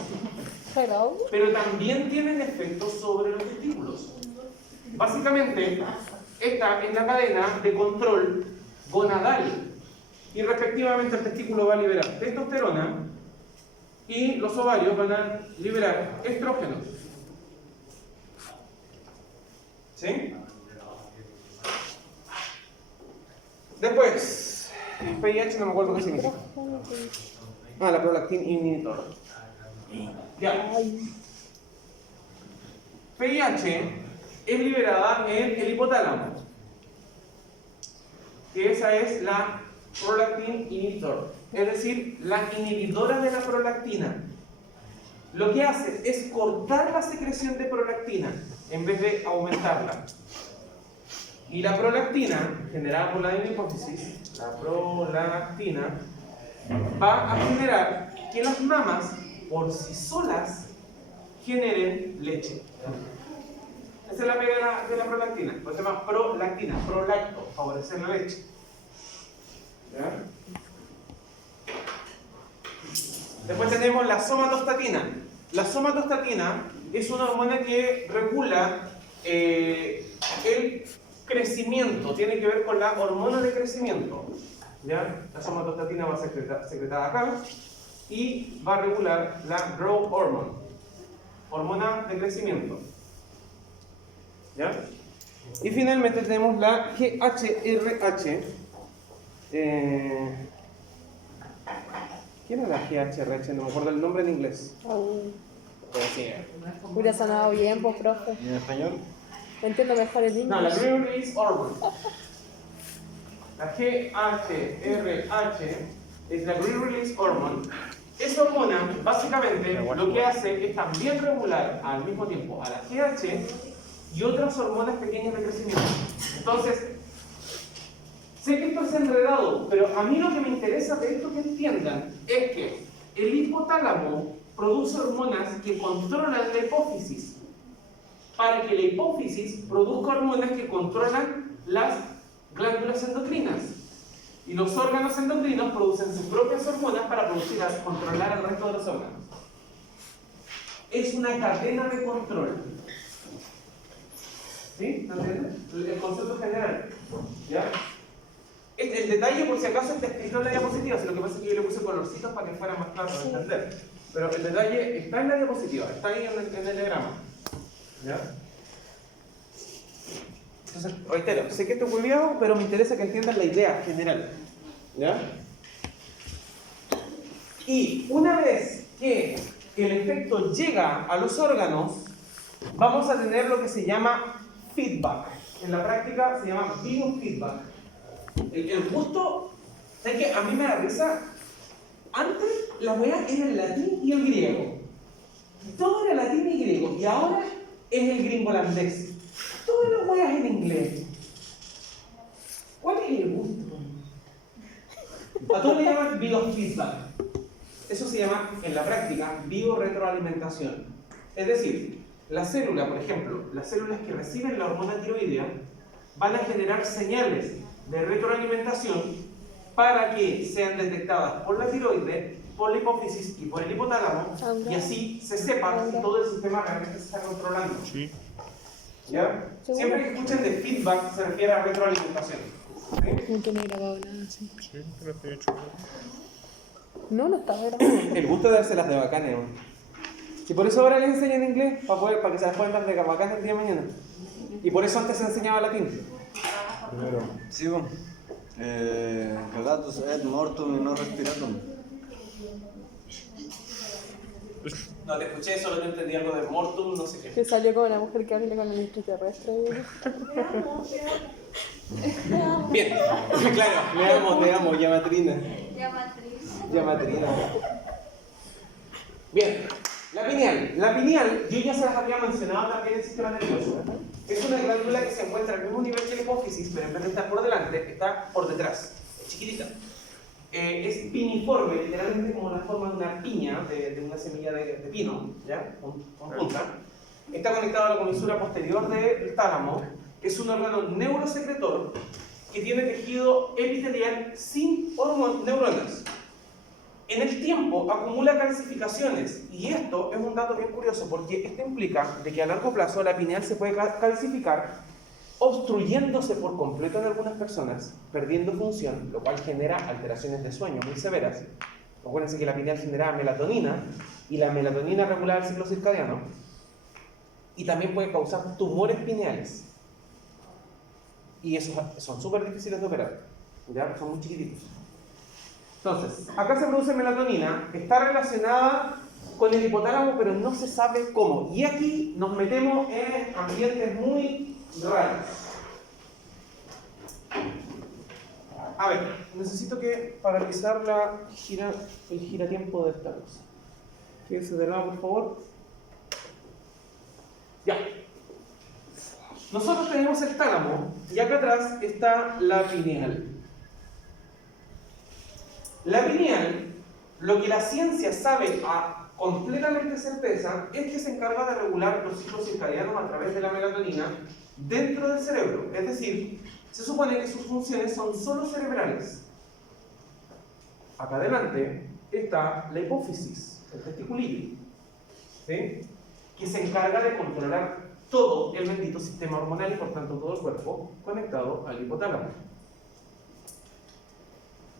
pero también tienen efectos sobre los testículos. Básicamente, esta es la cadena de control gonadal, y respectivamente el testículo va a liberar testosterona y los ovarios van a liberar estrógenos. ¿Sí? Después, PIH no me acuerdo qué significa. La prolactin inhibitor. Ya. PIH es liberada en el hipotálamo, que esa es la prolactin inhibitor, es decir, la inhibidora de la prolactina. Lo que hace es cortar la secreción de prolactina en vez de aumentarla. Y la prolactina, generada por la hipófisis, la prolactina, va a generar que las mamas, por sí solas, generen leche. Esa es la pega de la prolactina. Por eso se llama prolactina, prolacto, favorecer la leche. ¿Ya? Después tenemos la somatostatina. La somatostatina es una hormona que regula el crecimiento, tiene que ver con la hormona de crecimiento. ¿Ya? La somatostatina va a ser secretada acá y va a regular la growth hormone, hormona de crecimiento. ¿Ya? Y finalmente tenemos la GHRH. ¿Quién era la GHRH? No me acuerdo el nombre en inglés. Pero sí. Hubiera sonado bien, pues, profe. ¿Y en español? Entiendo mejor el inglés. No, la Green Release Hormone. La GHRH es la Green Release Hormone. Esa hormona, básicamente, lo que hace es también regular al mismo tiempo a la GH y otras hormonas pequeñas de crecimiento. Entonces, sé que esto es enredado, pero a mí lo que me interesa de esto que entiendan es que el hipotálamo produce hormonas que controlan la hipófisis, para que la hipófisis produzca hormonas que controlan las glándulas endocrinas. Y los órganos endocrinos producen sus propias hormonas para controlar al resto de los órganos. Es una cadena de control. ¿Sí? ¿No entiendes? El concepto general. ¿Ya? El detalle, por si acaso, está escrito en la diapositiva. Si lo que pasa es que yo le puse colorcitos para que fuera más claro de entender. Pero el detalle está en la diapositiva, está ahí en el diagrama. ¿Ya? Entonces, reitero, sé que esto es muy viejo, pero me interesa que entiendan la idea general. ¿Ya? Y una vez que el efecto llega a los órganos, vamos a tener lo que se llama feedback. En la práctica se llama biofeedback. El gusto, ¿sabes qué? A mí me da risa. Antes la weá era el latín y el griego. Todo era latín y griego. Y ahora es el gringolandés. Todas las weas en inglés. ¿Cuál es el gusto? A todos le llaman biofeedback. Eso se llama, en la práctica, biorretroalimentación. Es decir, la célula, por ejemplo, las células que reciben la hormona tiroidea van a generar señales de retroalimentación para que sean detectadas por la tiroide, por la hipófisis y por el hipotálamo, y así se sepa si todo el sistema realmente se está controlando. Sí. ¿Ya? Siempre que escuchen de feedback se refiere a retroalimentación. ¿Sí? Nunca me he grabado nada así. Sí, pero te he hecho. No, no estaba grabando. El gusto de dárselas de bacanes. Y por eso ahora les enseñan inglés, para que se las puedan dar de bacanes el día de mañana. Y por eso antes se enseñaba latín. Primero. Sigo. Cagatus et mortum y no respiratum. No te escuché, solo te entendí algo de mortum, no sé qué. Que salió como la mujer que habla con el extraterrestre. Bien, claro, te amo, llamatrina. Llamatrina. Bien, la pineal. La pineal, yo ya se las había mencionado también en el sistema nervioso. Es una glándula que se encuentra al mismo nivel que la hipófisis, pero en vez de estar por delante, está por detrás, chiquitita. Es piniforme, literalmente como la forma de una piña, de una semilla de pino, ¿ya? Con punta. Está conectado a la comisura posterior del tálamo. Es un órgano neurosecretor que tiene tejido epitelial sin neuronas. En el tiempo acumula calcificaciones, y esto es un dato bien curioso porque esto implica de que a largo plazo la pineal se puede calcificar obstruyéndose por completo en algunas personas, perdiendo función, lo cual genera alteraciones de sueño muy severas. Acuérdense que la pineal genera melatonina, y la melatonina regula el ciclo circadiano, y también puede causar tumores pineales. Y esos son súper difíciles de operar, ¿ya? Son muy chiquititos. Entonces, acá se produce melatonina, está relacionada con el hipotálamo, pero no se sabe cómo. Y aquí nos metemos en ambientes muy raros. A ver, necesito que paralizar el giratiempo del tálamo. Quédese de lado, por favor. Ya. Nosotros tenemos el tálamo y acá atrás está la pineal. La pineal, lo que la ciencia sabe a completamente certeza es que se encarga de regular los ciclos circadianos a través de la melatonina dentro del cerebro. Es decir, se supone que sus funciones son solo cerebrales. Acá adelante está la hipófisis, el testiculillo, ¿sí? Que se encarga de controlar todo el bendito sistema hormonal y por tanto todo el cuerpo conectado al hipotálamo.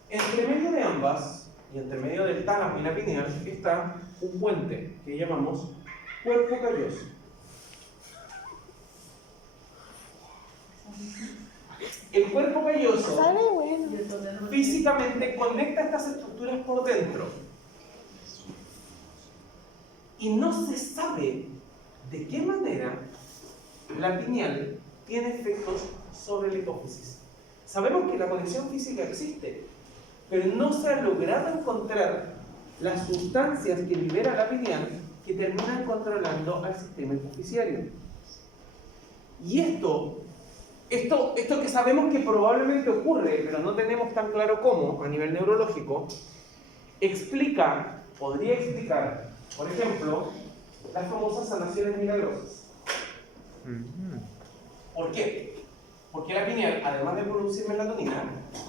Entre medio de ambas y entre medio del tálamo y la pineal está un puente que llamamos cuerpo calloso. El cuerpo calloso Sabe bueno. físicamente conecta estas estructuras por dentro y no se sabe de qué manera la pineal tiene efectos sobre la hipófisis. Sabemos que la conexión física existe, pero no se ha logrado encontrar las sustancias que libera la pineal que terminan controlando al sistema hipofisiario. Y esto que sabemos que probablemente ocurre, pero no tenemos tan claro cómo a nivel neurológico, podría explicar, por ejemplo, las famosas sanaciones milagrosas. ¿Por qué? Porque la pineal, además de producir melatonina,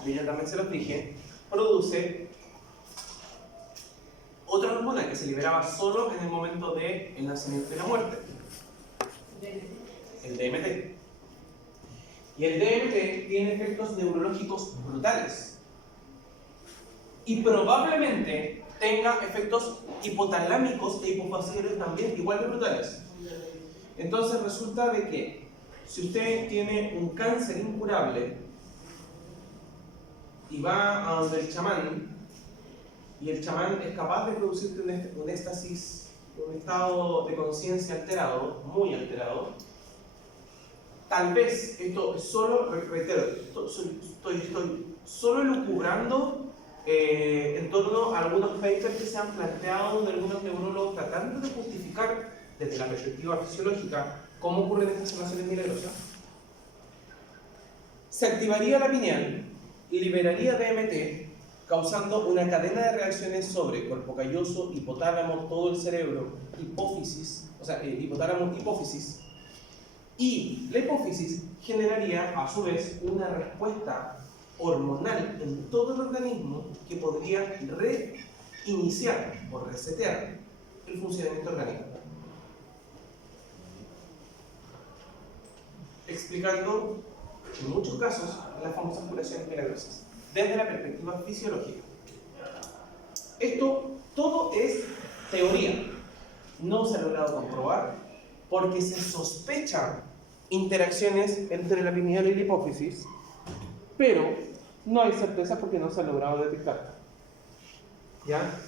y ya también se los dije, produce otra hormona que se liberaba solo en el momento del nacimiento y la muerte. El DMT. Y el DMT tiene efectos neurológicos brutales. Y probablemente tenga efectos hipotalámicos e hipofasciarios también igual de brutales. Entonces resulta de que si usted tiene un cáncer incurable y va a donde el chamán, y el chamán es capaz de producirte un éxtasis, un estado de conciencia alterado, muy alterado, tal vez esto es solo, reitero, estoy solo elucubrando en torno a algunos papers que se han planteado de algunos neurólogos tratando de justificar desde la perspectiva fisiológica cómo ocurren estas sanaciones milagrosas. Se activaría la pineal, liberaría DMT, causando una cadena de reacciones sobre cuerpo calloso, hipotálamo, todo el cerebro, hipófisis, hipotálamo, hipófisis, y la hipófisis generaría a su vez una respuesta hormonal en todo el organismo que podría reiniciar o resetear el funcionamiento orgánico. Explicando en muchos casos las famosas curaciones milagrosas desde la perspectiva fisiológica. Esto todo es teoría, no se ha logrado comprobar porque se sospechan interacciones entre la pineal y la hipófisis, pero no hay certeza porque no se ha logrado detectar. ¿Ya?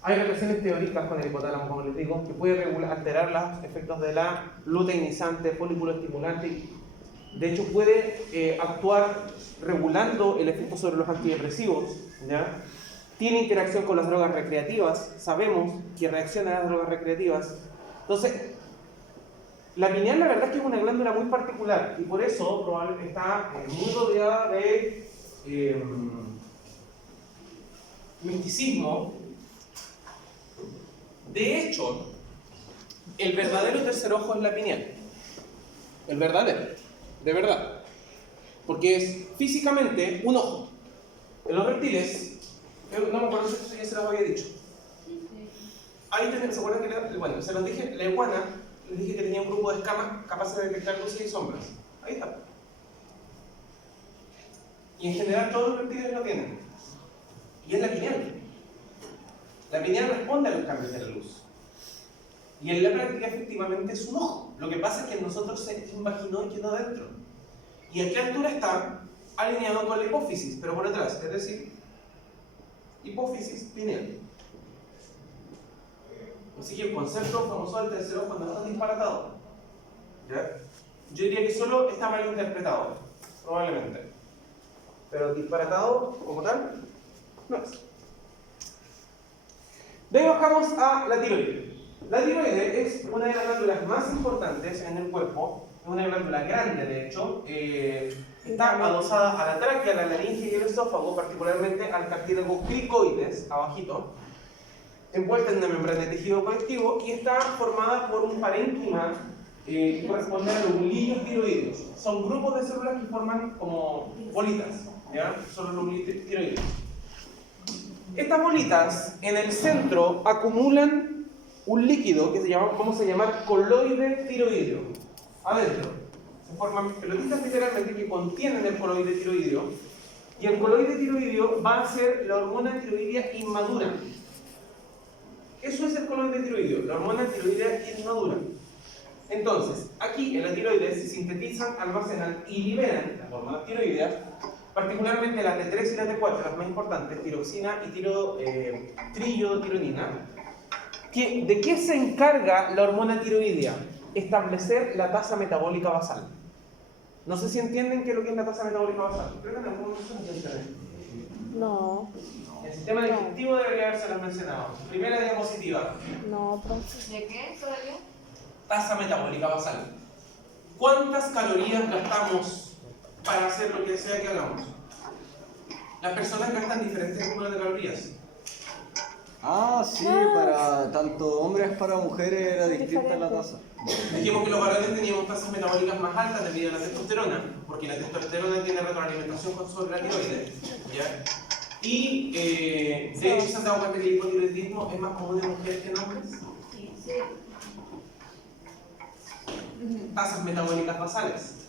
Hay relaciones teóricas con el hipotálamo, como les digo, que puede alterar los efectos de la luteinizante, folículo estimulante. De hecho, puede actuar regulando el efecto sobre los antidepresivos. ¿Ya? Tiene interacción con las drogas recreativas. Sabemos que reacciona a las drogas recreativas. Entonces, la pineal la verdad es que es una glándula muy particular y por eso probablemente está muy rodeada de misticismo. De hecho, el verdadero tercer ojo es la pineal. El verdadero, de verdad. Porque es físicamente un ojo. En los reptiles, no me acuerdo si esto ya se los había dicho. Ahí tenemos, ¿se acuerdan que bueno, se los dije, la iguana, les dije que tenía un grupo de escamas capaces de detectar luces y sombras. Ahí está. Y en general todos los reptiles lo tienen. Y es la pineal. La pineal responde a los cambios de la luz. Y en la práctica efectivamente es un ojo. Lo que pasa es que en nosotros se imaginó y quedó dentro. ¿Y a qué altura está? Alineado con la hipófisis, pero por detrás. Es decir, hipófisis, pineal. Así que el concepto famoso del tercer ojo no está disparatado. ¿Ya? Yo diría que solo está mal interpretado, probablemente. pero disparatado como tal, no es. De ahí bajamos a la tiroides. La tiroides es una de las glándulas más importantes en el cuerpo, es una glándula grande de hecho, está adosada a la tráquea, la laringe y el esófago, particularmente al cartílago cricoides, abajito, envuelta en una membrana de tejido conectivo y está formada por un parénquima que corresponde a los glúbulos tiroideos. Son grupos de células que forman como bolitas, ¿ya? Son los glúbulos tiroideos. Estas bolitas en el centro acumulan un líquido que se llama, vamos a llamar coloide tiroideo. Adentro se forman pelotitas literalmente que contienen el coloide tiroideo y el coloide tiroideo va a ser la hormona tiroidea inmadura. Eso es el coloide tiroideo, la hormona tiroidea inmadura. Entonces, aquí en la tiroides se sintetizan, almacenan y liberan las hormonas tiroideas, particularmente la T3 y la T4, las más importantes, tiroxina y triiodotironina. ¿De qué se encarga la hormona tiroidea? Establecer la tasa metabólica basal. No sé si entienden qué es lo que es la tasa metabólica basal. Creo que en algún momento se entiende. No, El sistema digestivo debería haberse mencionado. Primera diapositiva. no, pero... ¿De qué todavía? Tasa metabólica basal. ¿Cuántas calorías gastamos para hacer lo que sea que hagamos? Las personas gastan diferentes números de calorías. Ah, sí, para tanto hombres para mujeres era distinta la tasa. Dijimos que los varones teníamos tasas metabólicas más altas debido a la testosterona, porque la testosterona tiene retroalimentación sobre la tiroides, ¿ya? Y de hecho se han dado cuenta que el hipotiroidismo es más común en mujeres que en hombres. Sí. Tasas metabólicas basales.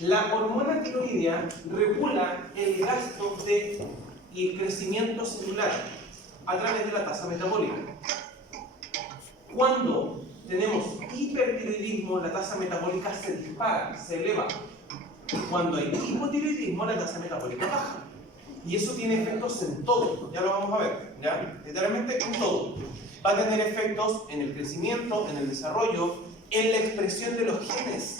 La hormona tiroidea regula el gasto y el crecimiento celular a través de la tasa metabólica. Cuando tenemos hipertiroidismo, la tasa metabólica se dispara, se eleva. Cuando hay hipotiroidismo, la tasa metabólica baja. Y eso tiene efectos en todo, ya lo vamos a ver, ¿ya? Literalmente en todo. Va a tener efectos en el crecimiento, en el desarrollo, en la expresión de los genes.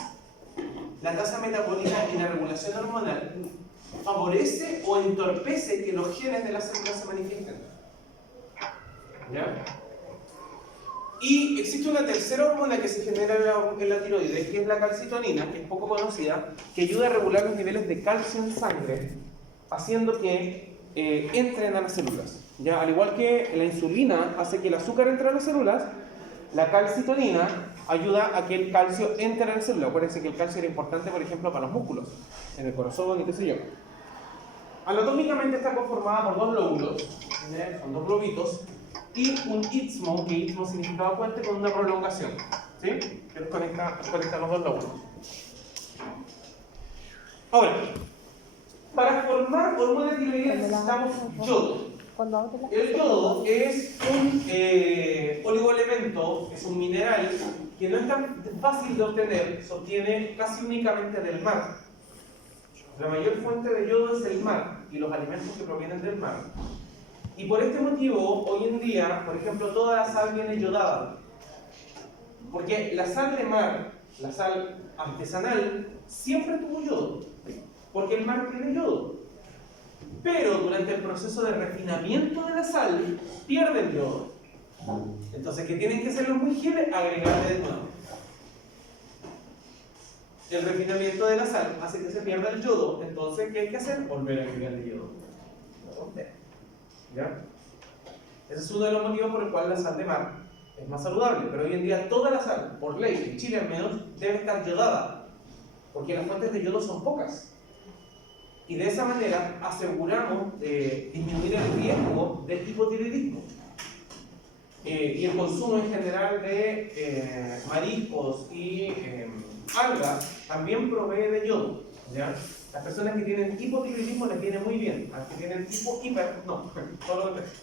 La tasa metabólica y la regulación hormonal favorece o entorpece que los genes de las células se manifiesten. ¿Ya? Y existe una tercera hormona que se genera en la tiroides, que es la calcitonina, que es poco conocida, que ayuda a regular los niveles de calcio en sangre, haciendo que entren a las células. ¿Ya? Al igual que la insulina hace que el azúcar entre a las células, la calcitonina ayuda a que el calcio entre a la célula. Acuérdense que el calcio era importante, por ejemplo, para los músculos, en el corazón y qué sé yo. Anatómicamente está conformada por dos lóbulos, son dos globitos, y un istmo, que istmo significaba puente, con una prolongación, ¿sí? Que los conecta los dos lóbulos. Ahora, para formar hormona tiroidea necesitamos yodo. El yodo es un oligoelemento, es un mineral que no es tan fácil de obtener, se obtiene casi únicamente del mar. La mayor fuente de yodo es el mar y los alimentos que provienen del mar. Y por este motivo, hoy en día, por ejemplo, toda la sal viene yodada. Porque la sal de mar, la sal artesanal, siempre tuvo yodo. Porque el mar tiene yodo. Pero durante el proceso de refinamiento de la sal, pierde el yodo. Entonces, ¿qué tienen que hacer los mujeres? Agregarle de nuevo. El refinamiento de la sal hace que se pierda el yodo. Entonces, ¿qué hay que hacer? Volver a agregarle yodo. ¿Ya? Ese es uno de los motivos por el cual la sal de mar es más saludable. Pero hoy en día toda la sal, por ley, en Chile al menos, debe estar yodada. Porque las fuentes de yodo son pocas. Y de esa manera aseguramos disminuir el riesgo del hipotiroidismo. Y el consumo en general de mariscos y algas también provee de yodo, ¿ya? Las personas que tienen hipotiroidismo les viene muy bien, las que tienen hiper, no, solo de peso.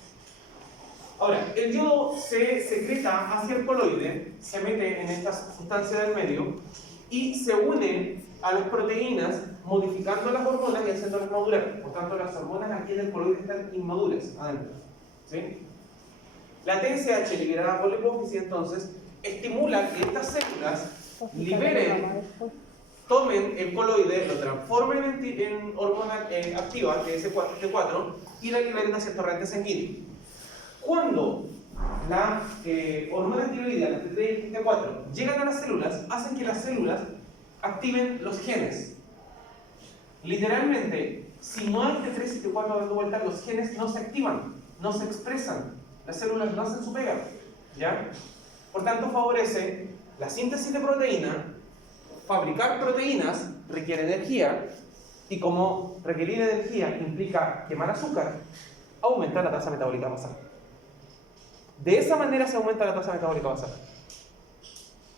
Ahora, el yodo se secreta hacia el coloide, se mete en esta sustancia del medio y se une a las proteínas modificando las hormonas y haciéndolas madurar. Por tanto, las hormonas aquí en el coloide están inmaduras adentro, ¿sí? La TSH liberada por la hipófisis entonces estimula que estas células liberen tomen el coloide, lo transformen en hormona activa, que es T4, y la liberen hacia el torrente sanguíneo. Cuando la hormona tiroidea, la T3 y T4, llegan a las células, hacen que las células activen los genes. Literalmente, si no hay T3 y T4 dando vuelta, los genes no se activan, no se expresan, las células no hacen su pega, ¿ya? Por tanto, favorece la síntesis de proteína. Fabricar proteínas requiere energía, y como requerir energía implica quemar azúcar, aumenta la tasa metabólica basal. De esa manera se aumenta la tasa metabólica basal,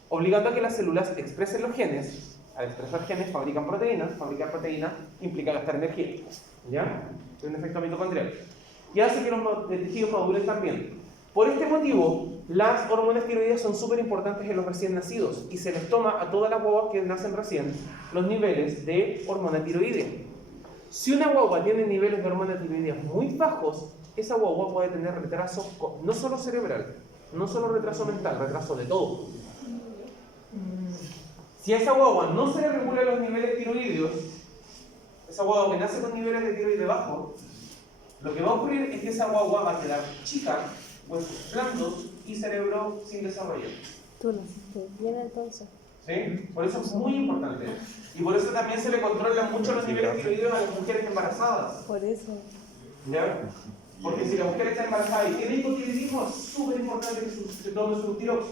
obligando a que las células expresen los genes. Al expresar genes fabrican proteínas, fabricar proteínas implica gastar energía, ¿ya? Es un efecto mitocondrial. Y hace que los tejidos maduren también. Por este motivo, las hormonas tiroideas son súper importantes en los recién nacidos y se les toma a todas las guaguas que nacen recién los niveles de hormona tiroidea. Si una guagua tiene niveles de hormona tiroidea muy bajos, esa guagua puede tener retraso no solo cerebral, no solo retraso mental, retraso de todo. Si a esa guagua no se le regulan los niveles tiroideos, esa guagua que nace con niveles de tiroide bajos, lo que va a ocurrir es que esa guagua va a quedar chica, huesos blandos y cerebro sin desarrollo. Tú naciste bien entonces. ¿Sí? Por eso es muy importante. Y por eso también se le controlan mucho los niveles tiroideos a las mujeres embarazadas. Por eso. ¿Ya? Porque si la mujer está embarazada y tiene hipotiroidismo, es súper importante que se tome su tirox.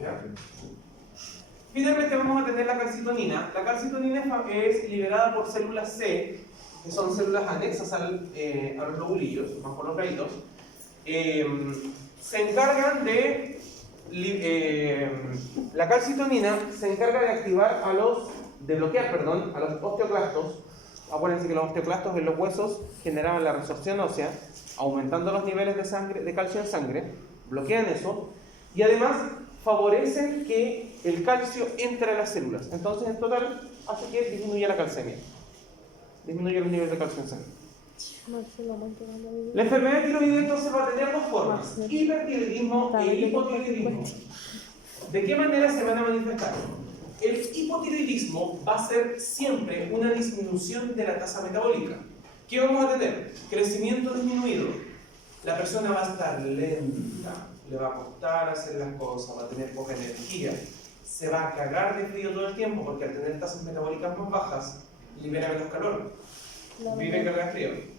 ¿Ya? Finalmente vamos a tener la calcitonina. La calcitonina es liberada por células C, que son células anexas a los lobulillos, más por los pelitos. Se encargan de la calcitonina se encarga de activar de bloquear a los osteoclastos. Acuérdense que los osteoclastos en los huesos generaban la resorción ósea, aumentando los niveles de calcio en sangre, bloquean eso y además favorecen que el calcio entre a las células. Entonces, en total, hace que disminuya la calcemia, disminuye los niveles de calcio en sangre. La enfermedad tiroidea entonces va a tener dos formas: hipertiroidismo e hipotiroidismo. ¿De qué manera se van a manifestar? El hipotiroidismo va a ser siempre una disminución de la tasa metabólica. ¿Qué vamos a tener? Crecimiento disminuido. La persona va a estar lenta, le va a costar hacer las cosas, va a tener poca energía, se va a cagar de frío todo el tiempo porque al tener tasas metabólicas más bajas, libera menos calor, vive carga de frío.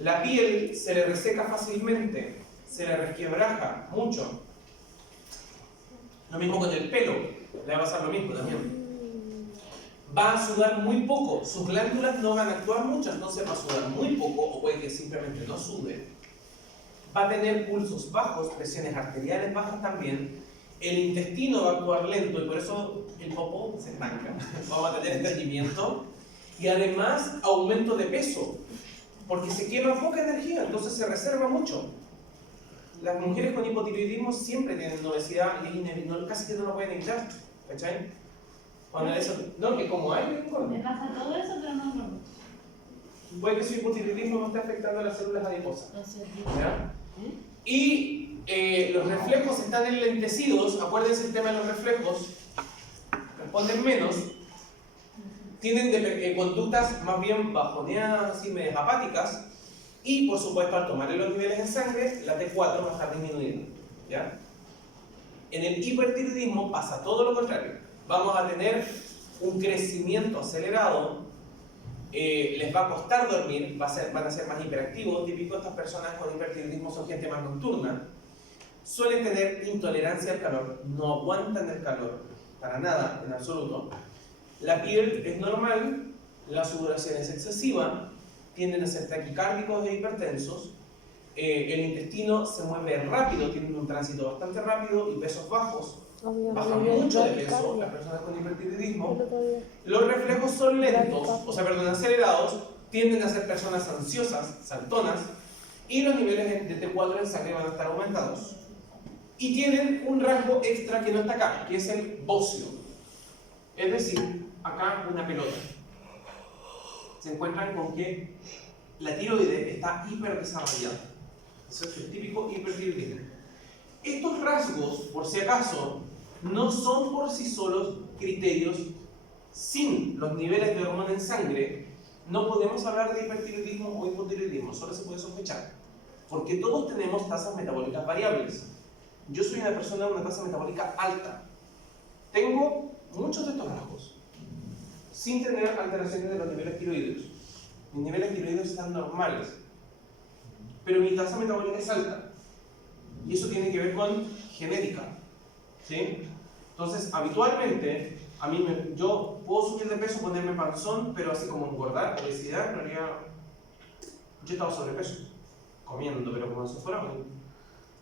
La piel se le reseca fácilmente, se le resquebraja mucho. Lo mismo con el pelo, le va a pasar lo mismo también. Va a sudar muy poco, sus glándulas no van a actuar mucho, entonces va a sudar muy poco, o puede que simplemente no sude. Va a tener pulsos bajos, presiones arteriales bajas también. El intestino va a actuar lento y por eso el popó se estanca. Vamos a tener estreñimiento y además aumento de peso, porque se quema poca energía, entonces se reserva mucho. Las mujeres con hipotiroidismo siempre tienen obesidad y casi que no lo pueden evitar, ¿cachai? Cuando eso, no, que como hay, Me pasa todo eso, pero no. puede que su hipotiroidismo no esté afectando a las células adiposas. No sé. ¿Ya? Y los reflejos están enlentecidos, acuérdense el tema de los reflejos, responden menos, tienen conductas más bien bajoneadas y medias apáticas, y por supuesto al tomar los niveles en sangre, la T4 va a estar disminuyendo. ¿Ya? En el hipertiroidismo pasa todo lo contrario, vamos a tener un crecimiento acelerado, les va a costar dormir, van a ser más hiperactivos. Típico de estas personas con hipertiroidismo son gente más nocturna, suelen tener intolerancia al calor, no aguantan el calor para nada, en absoluto. La piel es normal, la sudoración es excesiva, tienden a ser taquicárdicos e hipertensos, el intestino se mueve rápido, tienen un tránsito bastante rápido y pesos bajos, bajan mucho de peso las personas con hipertiroidismo. Los reflejos son lentos, acelerados, tienden a ser personas ansiosas, saltonas, y los niveles de T4 en sangre van a estar aumentados. Y tienen un rasgo extra que no está acá, que es el bóceo. Es decir, acá una pelota. Se encuentran con que la tiroides está hiperdesarrollada. Eso es el típico hipertiroidismo. Estos rasgos, por si acaso, no son por sí solos criterios sin los niveles de hormona en sangre, no podemos hablar de hipertiroidismo o hipotiroidismo, solo se puede sospechar. Porque todos tenemos tasas metabólicas variables. Yo soy una persona de una tasa metabólica alta. Tengo muchos de estos rasgos, sin tener alteraciones de los niveles tiroideos. Mis niveles tiroideos están normales, pero mi tasa metabólica es alta. Y eso tiene que ver con genética, ¿sí? Entonces, habitualmente, yo puedo subir de peso, ponerme panzón, pero así como engordar, obesidad, en realidad, yo he estado sobrepeso, comiendo, pero como si fuera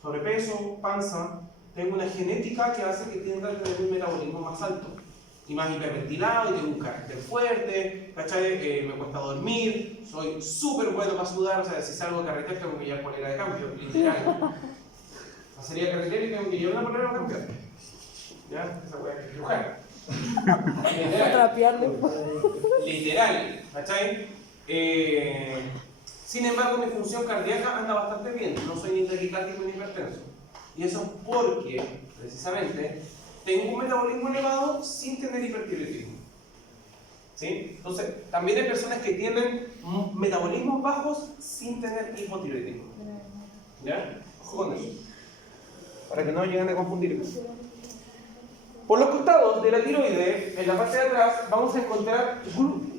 sobrepeso, panza. Tengo una genética que hace que tienda a tener un metabolismo más alto y más hiperventilado, y tengo un carácter fuerte, ¿cachai? Me cuesta dormir, soy súper bueno para sudar, o sea, si salgo a carretera tengo que llevar polera de cambio, literal. Sería carretera y tengo que llevar una polera de cambio. ¿Ya? Esa hueá es dibujar. Trapearle. Literal, ¿cachai? Sin embargo, mi función cardíaca anda bastante bien, no soy ni taquicárdico ni hipertenso. Y eso es porque, precisamente, tengo un metabolismo elevado sin tener hipertiroidismo. ¿Sí? Entonces, también hay personas que tienen metabolismos bajos sin tener hipotiroidismo. ¿Ya? Ojo con eso. Para que no lleguen a confundirme. Por los costados de la tiroide, en la parte de atrás, vamos a encontrar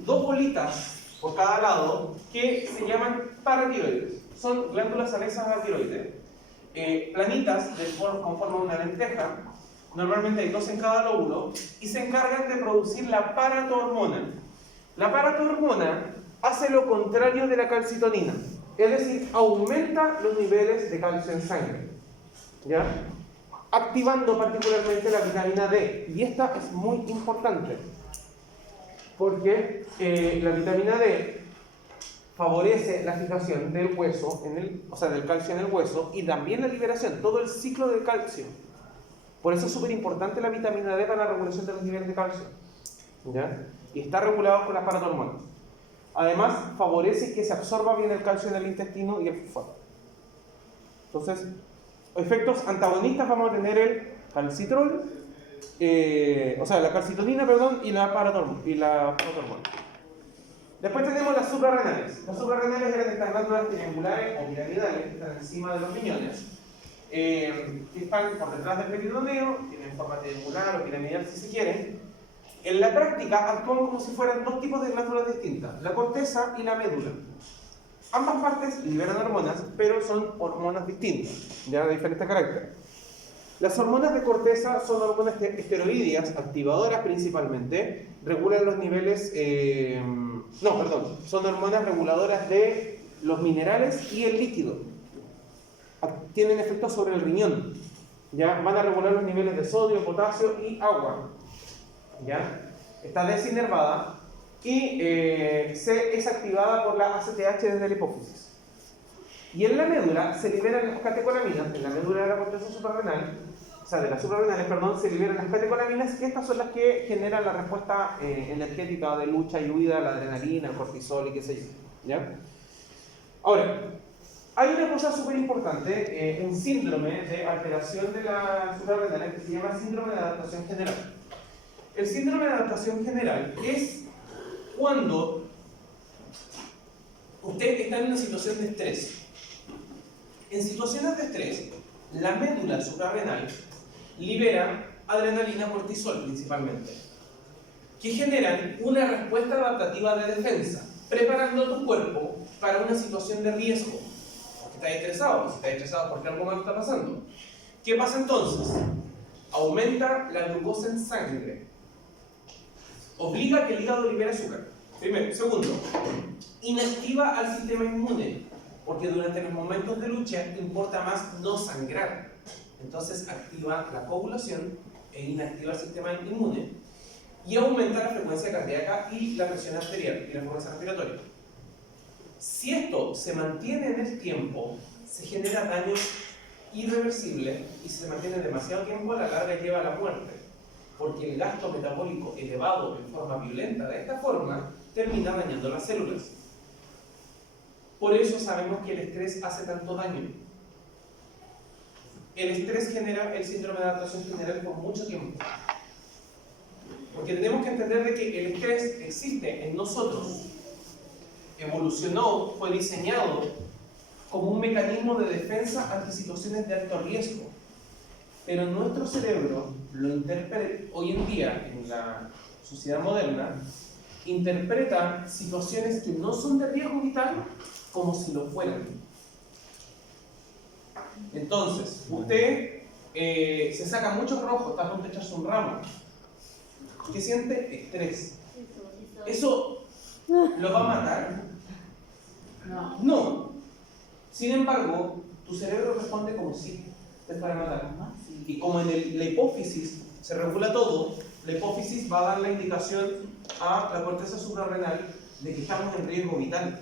dos bolitas por cada lado que se llaman paratiroides. Son glándulas anexas a la tiroide, planitas con forma de una lenteja. Normalmente hay 2 en cada lóbulo y se encargan de producir la paratohormona. La paratohormona hace lo contrario de la calcitonina, es decir, aumenta los niveles de calcio en sangre, ¿ya? Activando particularmente la vitamina D. Y esta es muy importante porque la vitamina D favorece la fijación del hueso, del calcio en el hueso, y también la liberación, todo el ciclo del calcio. Por eso es súper importante la vitamina D para la regulación de los niveles de calcio, ¿ya? Y está regulado con las paratohormonas. Además, favorece que se absorba bien el calcio en el intestino y el fosfato. Entonces, efectos antagonistas vamos a tener el calcitrol, la calcitonina, perdón, y la paratohormona. Después tenemos las suprarrenales. Las suprarrenales eran estas glándulas triangulares o piramidales que están encima de los riñones, que están por detrás del peritoneo, tienen forma triangular o piramidal si se quiere. En la práctica actúan como si fueran dos tipos de glándulas distintas, la corteza y la médula. Ambas partes liberan hormonas, pero son hormonas distintas, ya de diferente carácter. Las hormonas de corteza son hormonas esteroideas, activadoras principalmente, regulan los niveles, son hormonas reguladoras de los minerales y el líquido. Tienen efectos sobre el riñón, ya van a regular los niveles de sodio, potasio y agua, ya. Está desinervada y es activada por la ACTH desde la hipófisis. Y en la médula se liberan las catecolaminas, en la médula de la corteza suprarrenal, de las suprarrenales, perdón, se liberan las catecolaminas, que estas son las que generan la respuesta energética de lucha y huida, la adrenalina, el cortisol y qué sé yo, ¿ya? Ahora, hay una cosa súper importante, un síndrome de alteración de las suprarrenales que se llama síndrome de adaptación general. El síndrome de adaptación general es cuando usted está en una situación de estrés. En situaciones de estrés, la médula suprarrenal libera adrenalina, cortisol principalmente, que generan una respuesta adaptativa de defensa, preparando tu cuerpo para una situación de riesgo. Porque estás estresado porque algo malo está pasando. ¿Qué pasa entonces? Aumenta la glucosa en sangre, obliga a que el hígado libere azúcar. Primero. Segundo, inactiva al sistema inmune, porque durante los momentos de lucha importa más no sangrar. Entonces activa la coagulación e inactiva el sistema inmune y aumenta la frecuencia cardíaca y la presión arterial y la frecuencia respiratoria. Si esto se mantiene en el tiempo, se genera daño irreversible, y si se mantiene demasiado tiempo, a la larga lleva a la muerte, porque el gasto metabólico elevado en forma violenta de esta forma termina dañando las células. Por eso sabemos que el estrés hace tanto daño. El estrés genera el síndrome de adaptación general por mucho tiempo, Porque tenemos que entender de que el estrés existe en nosotros, evolucionó, fue diseñado como un mecanismo de defensa ante situaciones de alto riesgo. Pero nuestro cerebro lo interpreta, hoy en día, en la sociedad moderna, interpreta situaciones que no son de riesgo vital como si lo fueran. Entonces, usted se saca mucho rojo, está a punto de echarse un ramo. ¿Qué siente? Estrés. ¿Eso lo va a matar? No. No. Sin embargo, tu cerebro responde como si te fuera a matar. Y como en la hipófisis se regula todo, la hipófisis va a dar la indicación a la corteza suprarrenal de que estamos en riesgo vital.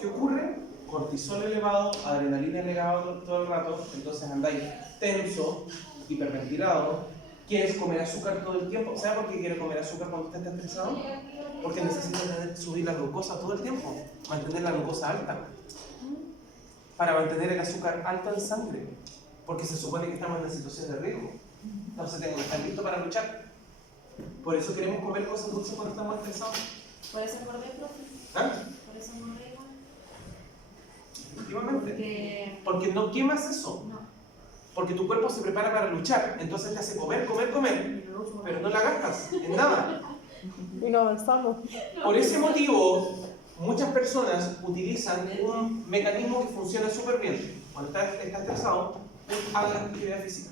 ¿Qué ocurre? Cortisol elevado, adrenalina elevado todo el rato, entonces andáis tenso, hiperventilado, quieres comer azúcar todo el tiempo. ¿Sabe por qué quiere comer azúcar cuando usted está estresado? Porque necesita subir la glucosa todo el tiempo, mantener la glucosa alta, para mantener el azúcar alto en sangre, porque se supone que estamos en una situación de riesgo. Entonces tengo que estar listo para luchar. Por eso queremos comer cosas dulces cuando estamos estresados. Por eso engordé, profe. ¿Ah? Por eso engordé igual. Efectivamente. Porque no quemas eso. No. Porque tu cuerpo se prepara para luchar. Entonces te hace comer, pero no la gastas en nada. Y no avanzamos. Por ese motivo, muchas personas utilizan un mecanismo que funciona súper bien. Cuando está estresado, haga actividad física.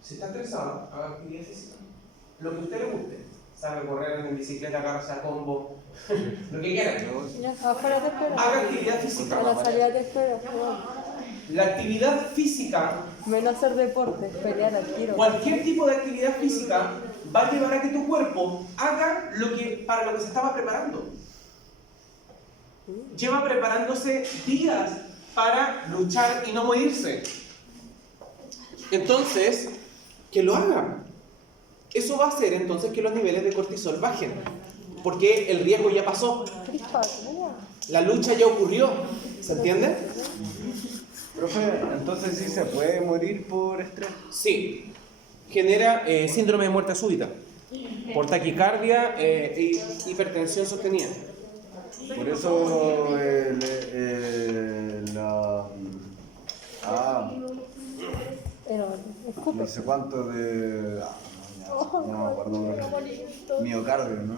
Si está estresado, haga actividad física. Lo que a usted le guste. Salga a correr en bicicleta, agarrarse a combo, lo que quiera. Ya, afuera te espero. Haga actividad A física. la salida te espero. La actividad física, Menos hacer deporte, pelear al tiro. cualquier tipo de actividad física, va a llevar a que tu cuerpo haga para lo que se estaba preparando. Lleva preparándose días para luchar y no morirse. Entonces, que lo haga. Eso va a hacer entonces que los niveles de cortisol bajen, porque el riesgo ya pasó, la lucha ya ocurrió. ¿Se entiende? Profe, entonces sí se puede morir por estrés. Sí. Genera síndrome de muerte súbita, por taquicardia e hipertensión sostenida. Por eso no sé cuánto de... no me acuerdo. Miocardio, ¿no?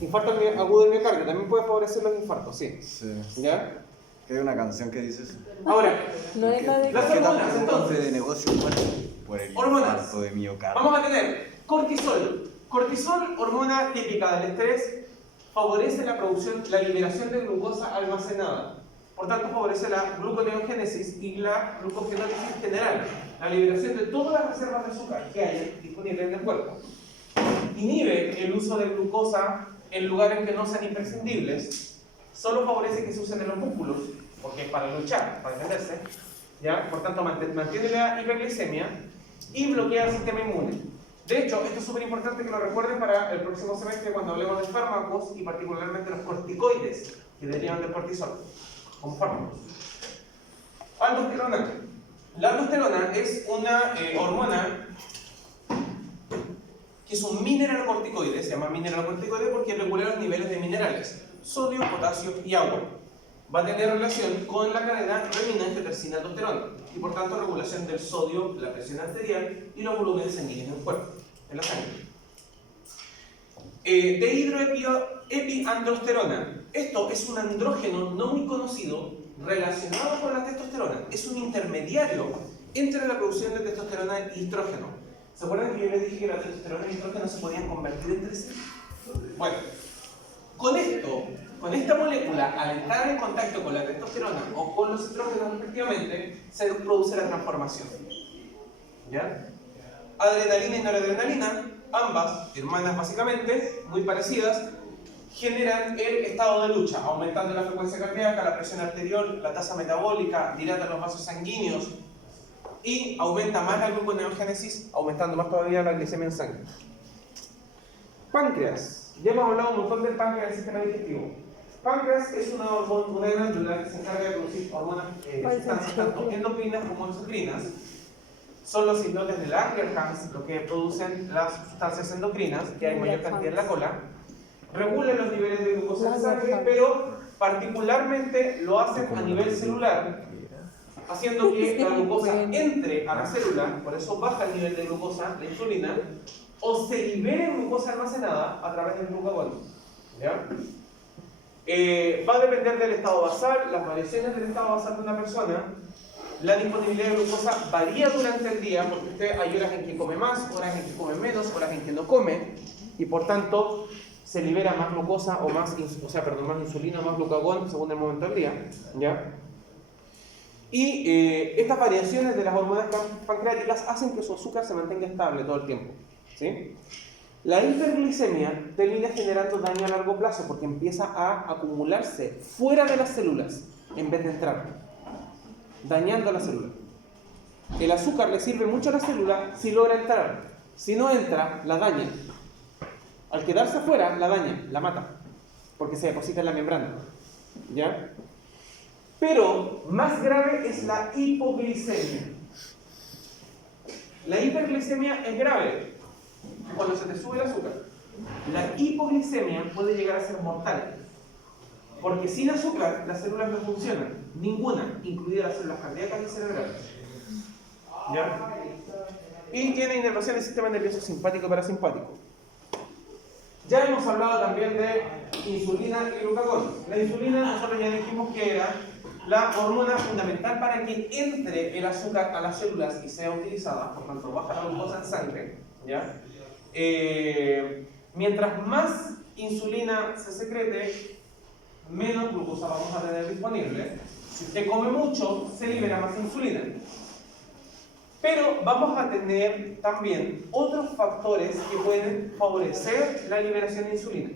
Infarto agudo del miocardio también puede favorecer los infartos, sí. Sí. ¿Ya? Hay una canción que dice eso. Ahora, No es la de... las ¿Por qué hormonas, tanto entonces. de negocio por el Hormonas. infarto de miocardio? Vamos a tener cortisol. Cortisol, hormona típica del estrés, favorece la producción, la liberación de glucosa almacenada. Por tanto, favorece la gluconeogénesis y la glucogenólisis general, la liberación de todas las reservas de azúcar que hay disponibles en el cuerpo. Inhibe el uso de glucosa en lugares que no sean imprescindibles. Solo favorece que se usen en los músculos, porque es para luchar, para defenderse. ¿Ya? Por tanto, mantiene la hiperglicemia y bloquea el sistema inmune. De hecho, esto es súper importante que lo recuerden para el próximo semestre cuando hablemos de fármacos y particularmente los corticoides que derivan del cortisol como fármacos. Aldosterona. La aldosterona es una hormona que es un mineralocorticoide. Se llama mineralocorticoide porque regula los niveles de minerales, sodio, potasio y agua. Va a tener relación con la cadena renina-angiotensina-aldosterona y por tanto regulación del sodio, la presión arterial y los volúmenes sanguíneos en el cuerpo, en la sangre. Dehidroepiandrosterona. Esto es un andrógeno no muy conocido relacionado con la testosterona. Es un intermediario entre la producción de testosterona y estrógeno. ¿Se acuerdan que yo les dije que la testosterona y el estrógeno se podían convertir entre sí? Bueno, con esta molécula, al entrar en contacto con la testosterona o con los estrógenos respectivamente, se produce la transformación. ¿Ya? Adrenalina y noradrenalina, ambas hermanas básicamente, muy parecidas, generan el estado de lucha, aumentando la frecuencia cardíaca, la presión arterial, la tasa metabólica, dilatan los vasos sanguíneos y aumenta más la gluconeogénesis, aumentando más todavía la glicemia en sangre. Páncreas. Ya hemos hablado un montón del páncreas del sistema digestivo. Páncreas es una glándula que se encarga de producir hormonas, sustancias tanto endocrinas como exocrinas. son los islotes de Langerhans, los que producen las sustancias endocrinas, que hay mayor cantidad en la cola. Regulan los niveles de glucosa en sangre, pero particularmente lo hacen a nivel celular, haciendo que la glucosa entre a la célula, por eso baja el nivel de glucosa, la insulina, o se libere glucosa almacenada a través del glucagón. ¿Ya? Va a depender del estado basal, las variaciones del estado basal de una persona. La disponibilidad de glucosa varía durante el día, porque hay horas en que come más, horas en que come menos, horas en que no come, y por tanto se libera más glucosa o más, más insulina o más glucagón según el momento del día. ¿Ya? Y estas variaciones de las hormonas pancreáticas hacen que su azúcar se mantenga estable todo el tiempo. ¿Sí? La hiperglicemia termina generando daño a largo plazo porque empieza a acumularse fuera de las células en vez de entrar, dañando a la célula. El azúcar le sirve mucho a la célula si logra entrar. Si no entra, la daña. Al quedarse afuera, la daña, la mata, porque se deposita en la membrana. ¿Ya? Pero más grave es la hipoglicemia. La hiperglicemia es grave cuando se te sube el azúcar. La hipoglicemia puede llegar a ser mortal, porque sin azúcar las células no funcionan, ninguna, incluidas las células cardíacas y cerebrales. ¿Ya? Y tiene inervación del sistema nervioso simpático y parasimpático. Ya hemos hablado también de insulina y glucagón. La insulina nosotros ya dijimos que era la hormona fundamental para que entre el azúcar a las células y sea utilizada, por tanto baja la glucosa en sangre. ¿Ya? Mientras más insulina se secrete, menos glucosa vamos a tener disponible. Si usted come mucho, se libera más insulina. Pero vamos a tener también otros factores que pueden favorecer la liberación de insulina.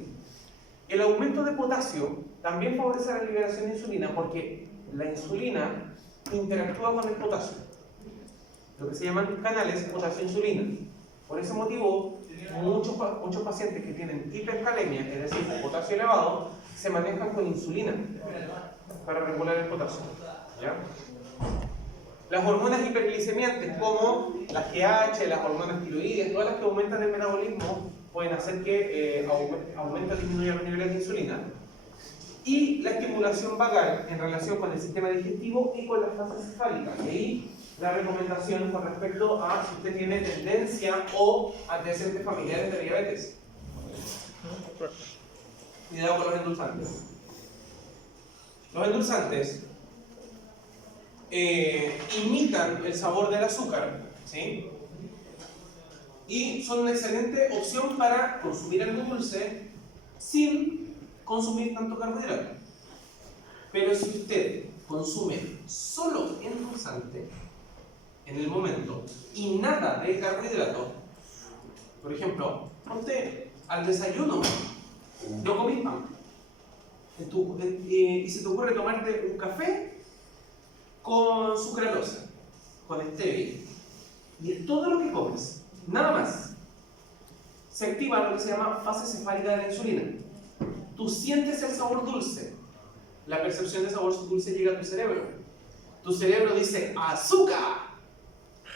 El aumento de potasio también favorece la liberación de insulina porque la insulina interactúa con el potasio, lo que se llaman canales potasio-insulina. Por ese motivo, muchos pacientes que tienen hipercalemia, es decir, con potasio elevado, se manejan con insulina para regular el potasio. ¿Ya? Las hormonas hiperglicemiantes, como las GH, las hormonas tiroides, todas las que aumentan el metabolismo, pueden hacer que aumente o disminuya los niveles de insulina. Y la estimulación vagal en relación con el sistema digestivo y con las fases cefálicas. Y ahí la recomendación con respecto a si usted tiene tendencia o antecedentes familiares de diabetes. Cuidado con los endulzantes. Los endulzantes imitan el sabor del azúcar, ¿sí? Y son una excelente opción para consumir algo dulce sin consumir tanto carbohidrato. Pero si usted consume solo endulzante en el momento y nada de carbohidrato, por ejemplo, usted al desayuno no comís pan y se te ocurre tomarte un café con sucralosa, con stevia, y es todo lo que comes, nada más, se activa lo que se llama fase cefálica de la insulina. Tú sientes el sabor dulce, la percepción de sabor dulce llega a tu cerebro. Tu cerebro dice ¡azúcar!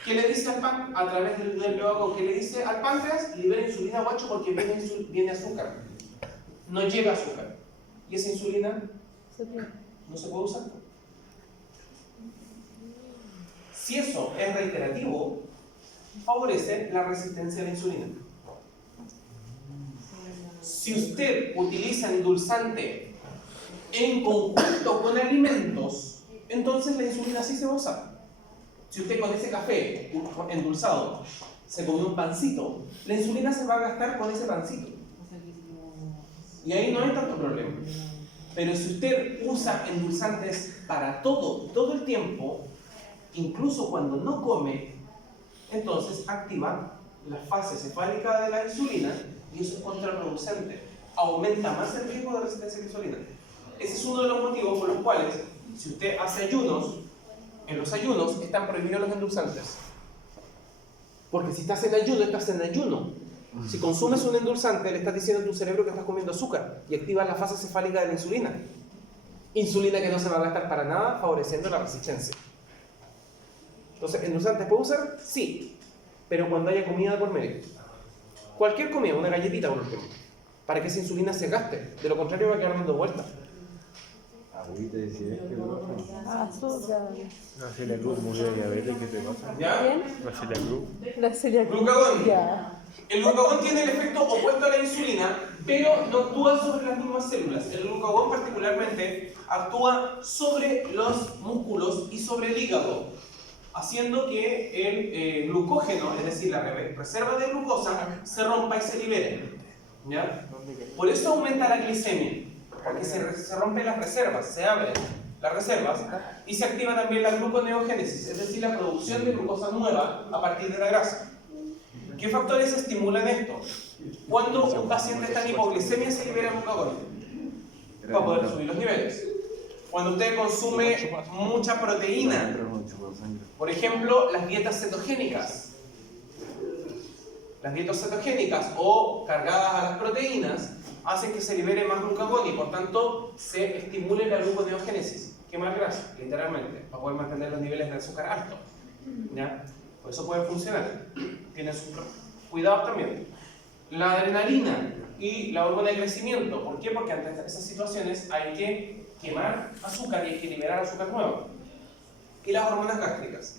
¿Qué le dice al pan? A través del glucagón, ¿qué le dice al páncreas? Libera insulina, guacho, porque viene azúcar. No llega azúcar. ¿Y esa insulina no se puede usar? Si eso es reiterativo, favorece la resistencia a la insulina. Si usted utiliza endulzante en conjunto con alimentos, entonces la insulina sí se va a usar. Si usted con ese café endulzado se come un pancito, la insulina se va a gastar con ese pancito. Y ahí no hay tanto problema. Pero si usted usa endulzantes para todo el tiempo, incluso cuando no come, entonces activa la fase cefálica de la insulina y eso es contraproducente. Aumenta más el riesgo de resistencia a la insulina. Ese es uno de los motivos por los cuales, si usted hace ayunos, en los ayunos están prohibidos los endulzantes. Porque si estás en ayuno, estás en ayuno. Si consumes un endulzante, le estás diciendo a tu cerebro que estás comiendo azúcar y activas la fase cefálica de la insulina. Insulina que no se va a gastar para nada, favoreciendo la resistencia. Entonces, ¿endulzantes puede usar? Sí, pero cuando haya comida por medio. Cualquier comida, una galletita por ejemplo, para que esa insulina se gaste. De lo contrario va a quedar dando vueltas. Agüita de siete, Azúcar. La Celia Cruz murió de diabetes, ¿qué te pasa? ¿Ya? ¿Quién? La Celia Cruz. La Celia Cruz. Glucagón. Ya. El glucagón tiene el efecto opuesto a la insulina, pero no actúa sobre las mismas células. El glucagón particularmente actúa sobre los músculos y sobre el hígado, haciendo que el glucógeno, es decir, la reserva de glucosa, se rompa y se libere. ¿Ya? Por eso aumenta la glicemia, porque se rompen las reservas, se abren las reservas y se activa también la gluconeogénesis, es decir, la producción de glucosa nueva a partir de la grasa. ¿Qué factores estimulan esto? Cuando un paciente está en hipoglicemia se libera glucagón para poder subir los niveles. Cuando usted consume mucha proteína, por ejemplo, las dietas cetogénicas. Las dietas cetogénicas o cargadas a las proteínas hacen que se libere más glucagón y por tanto se estimule la gluconeogénesis, quemar grasa, literalmente, para poder mantener los niveles de azúcar altos. ¿Ya? Por eso puede funcionar. Tiene sus cuidados también. La adrenalina y la hormona de crecimiento. ¿Por qué? Porque ante esas situaciones hay que quemar azúcar y hay que liberar azúcar nuevo. Y las hormonas gástricas.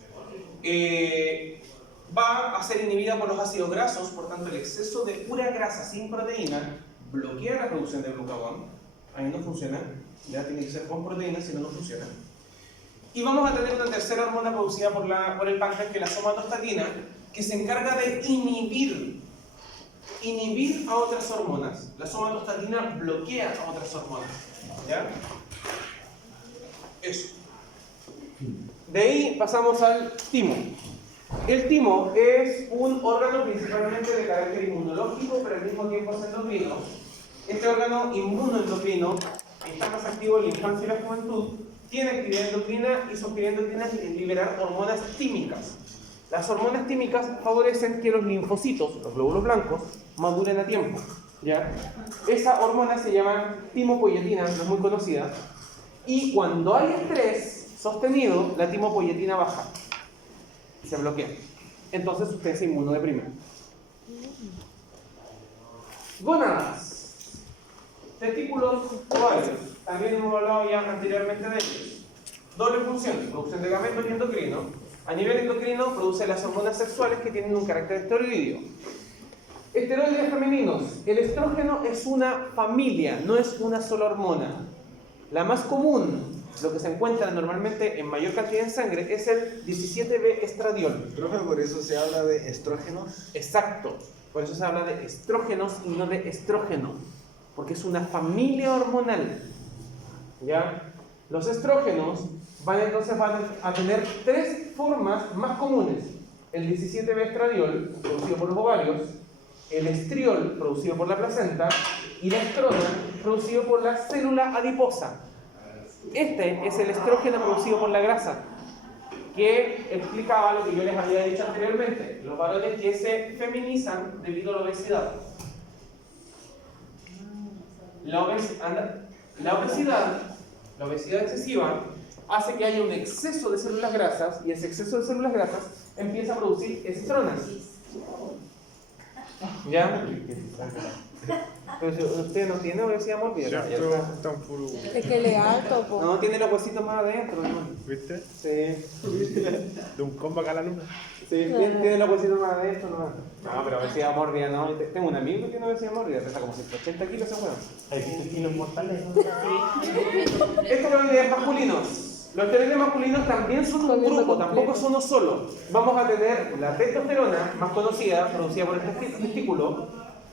Va a ser inhibida por los ácidos grasos, por tanto el exceso de pura grasa sin proteína bloquea la producción de glucagón. Ahí no funciona. Ya tiene que ser con proteína, si no, no funciona. Y vamos a tener una tercera hormona producida por el páncreas, que es la somatostatina, que se encarga de inhibir a otras hormonas. La somatostatina bloquea a otras hormonas. ¿Ya? Eso. De ahí pasamos al timo. El timo es un órgano principalmente de carácter inmunológico, pero al mismo tiempo es endocrino. Este órgano inmunoendocrino está más activo en la infancia y la juventud. Tiene actividad endocrina y su actividad endocrina es liberar hormonas tímicas. Las hormonas tímicas favorecen que los linfocitos, los glóbulos blancos, maduren a tiempo. ¿Ya? Esa hormona se llama timopoietina, no es muy conocida. Y cuando hay estrés sostenido, la timopoietina baja. Se bloquea. Entonces usted se inmunodeprime. Gónadas. Testículos ovarios. También hemos hablado ya anteriormente de ellos. Doble función, producción de gametos y endocrino. A nivel endocrino produce las hormonas sexuales que tienen un carácter esteroideo. Esteroides femeninos. El estrógeno es una familia, no es una sola hormona. La más común, lo que se encuentra normalmente en mayor cantidad en sangre, es el 17B estradiol. Profe, por eso se habla de estrógenos. Exacto. Por eso se habla de estrógenos y no de estrógeno. Porque es una familia hormonal. ¿Ya? Los estrógenos van a tener tres formas más comunes. El 17B estradiol, producido por los ovarios, el estriol, producido por la placenta, y la estrona, producido por la célula adiposa. Este es el estrógeno producido por la grasa, que explicaba lo que yo les había dicho anteriormente, los varones que se feminizan debido a la obesidad. La obesidad excesiva hace que haya un exceso de células grasas y ese exceso de células grasas empieza a producir estronas. ¿Ya? Pero si usted no tiene obesidad mórbida. Ya, Ya pero está. están puro. Es que le alto, po. No, tiene los huesitos más adentro, hermano. ¿Viste? Sí. De un combo acá a la luna. Sí, tiene los huesitos más adentro, no. No, pero obesidad mórbida no. Tengo un amigo que tiene obesidad mórbida, pesa como 180 kilos ese hueón. ¿Hay visto kilos mortales? Estos esteroides masculinos. Los esteroides masculinos también son un grupo, tampoco es uno solo. Vamos a tener la testosterona, más conocida, producida por el testículo,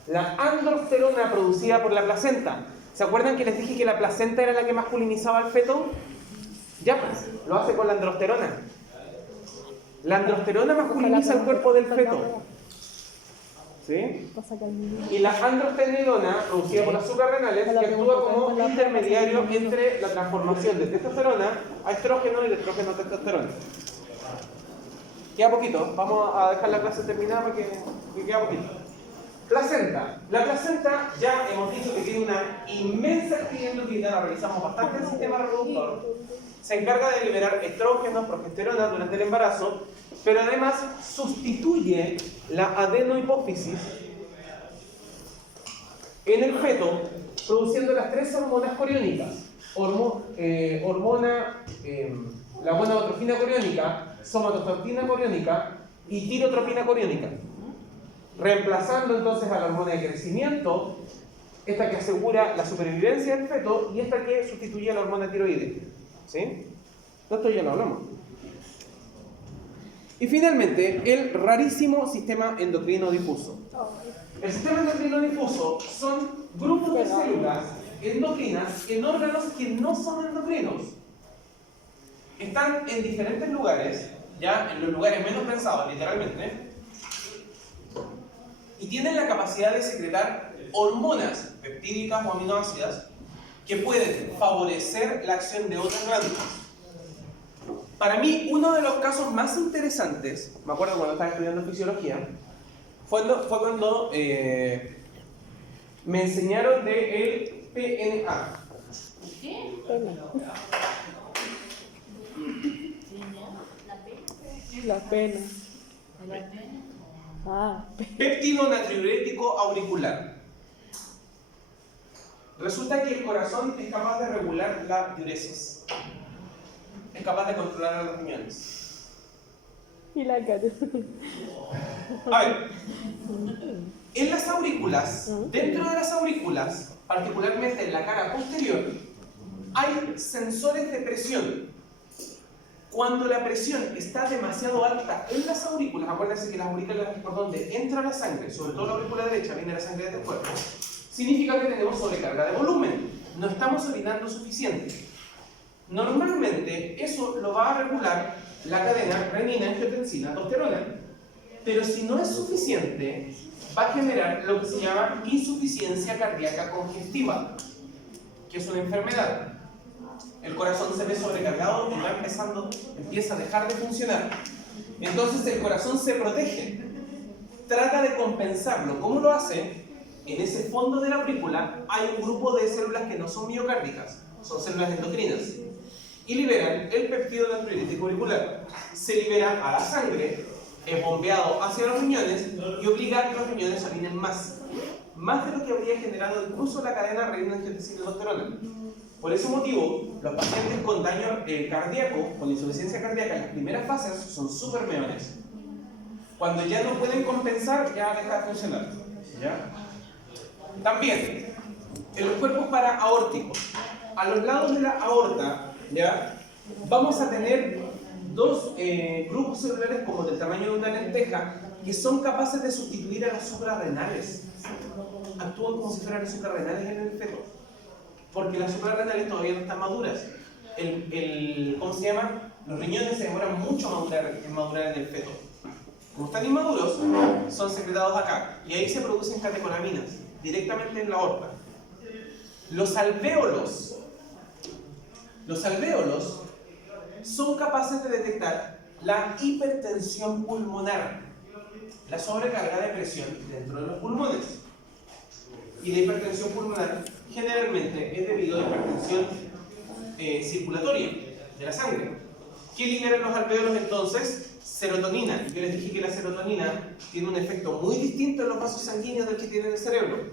la androsterona, producida por la placenta. ¿Se acuerdan que les dije que la placenta era la que masculinizaba al feto? Ya pues, lo hace con la androsterona. La androsterona masculiniza el cuerpo del feto. ¿Sí? Y la androstenedona, producida por las suprarrenales, que actúa como intermediario entre la transformación de testosterona a estrógeno y de estrógeno a testosterona. Queda poquito, vamos a dejar la clase terminada porque queda poquito. Placenta. La placenta ya hemos dicho que tiene una inmensa actividad endocrina, la revisamos bastante en el sistema reproductor. se encarga de liberar estrógenos, progesterona durante el embarazo, pero además sustituye la adenohipófisis en el feto, produciendo las tres hormonas coriónicas. La gonadotrofina coriónica, somatostatina coriónica y tirotropina coriónica, reemplazando entonces a la hormona de crecimiento, esta que asegura la supervivencia del feto y esta que sustituye a la hormona tiroidea. ¿Sí? Esto ya lo hablamos. Y finalmente, el rarísimo sistema endocrino difuso. El sistema endocrino difuso son grupos de células endocrinas en órganos que no son endocrinos. Están en diferentes lugares, ya en los lugares menos pensados, literalmente, y tienen la capacidad de secretar hormonas peptídicas o aminoácidas que pueden favorecer la acción de otras glándulas. Para mí, uno de los casos más interesantes, me acuerdo cuando estaba estudiando fisiología, fue cuando me enseñaron del PNA. ¿Qué? La pena. ¿La pena? Ah, Péptido natriurético auricular. Resulta que el corazón es capaz de regular la diuresis. Es capaz de controlar a los riñones. y la cara. A ver, en las aurículas, dentro de las aurículas, particularmente en la cara posterior, hay sensores de presión. Cuando la presión está demasiado alta en las aurículas, acuérdense que las aurículas es por donde entra la sangre, sobre todo la aurícula derecha, viene la sangre del cuerpo, significa que tenemos sobrecarga de volumen, no estamos orinando suficiente. Normalmente eso lo va a regular la cadena renina-angiotensina-aldosterona, pero si no es suficiente, va a generar lo que se llama insuficiencia cardíaca congestiva, que es una enfermedad. El corazón se ve sobrecargado y empieza a dejar de funcionar. Entonces el corazón se protege, trata de compensarlo. ¿Cómo lo hace? En ese fondo de la aurícula hay un grupo de células que no son miocárdicas, son células endocrinas, y liberan el péptido natriurético auricular. Se libera a la sangre, es bombeado hacia los riñones y obliga a que los riñones orinen más de lo que habría generado incluso la cadena renina-angiotensina-aldosterona. Por ese motivo, los pacientes con daño cardíaco, con insuficiencia cardíaca, en las primeras fases son súper meones. Cuando ya no pueden compensar, ya deja de funcionar. ¿Ya? También, en los cuerpos paraaórticos, a los lados de la aorta, ¿ya? Vamos a tener dos grupos celulares como del tamaño de una lenteja que son capaces de sustituir a las suprarrenales. Actúan como si fueran las suprarrenales en el feto, porque las suprarrenales todavía no están maduras. ¿Cómo se llama? Los riñones se demoran mucho en madurar en el feto. Como están inmaduros, son secretados acá y ahí se producen catecolaminas directamente en la aorta. Los alvéolos son capaces de detectar la hipertensión pulmonar, la sobrecarga de presión dentro de los pulmones. Y la hipertensión pulmonar generalmente es debido a hipertensión circulatoria de la sangre. ¿Qué liberan los alvéolos entonces? Serotonina. Yo les dije que la serotonina tiene un efecto muy distinto en los vasos sanguíneos del que tiene en el cerebro.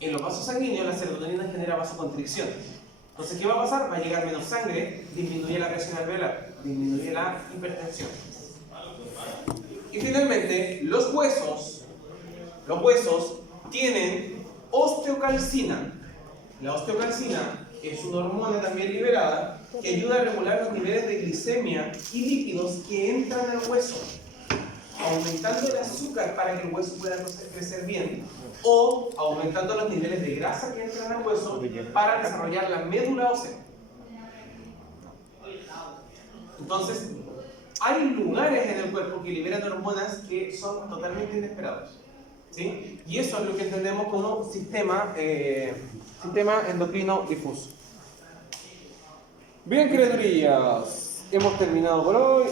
En los vasos sanguíneos la serotonina genera vasoconstricción. Entonces, ¿qué va a pasar? Va a llegar menos sangre, disminuye la presión alveolar, disminuye la hipertensión. Y finalmente, los huesos tienen osteocalcina. La osteocalcina es una hormona también liberada que ayuda a regular los niveles de glicemia y lípidos que entran al hueso, aumentando el azúcar para que el hueso pueda crecer bien, o aumentando los niveles de grasa que entran al hueso para desarrollar la médula ósea. Entonces, hay lugares en el cuerpo que liberan hormonas que son totalmente inesperados, ¿sí? Y eso es lo que entendemos como sistema endocrino difuso. Bien, criaturillas, hemos terminado por hoy.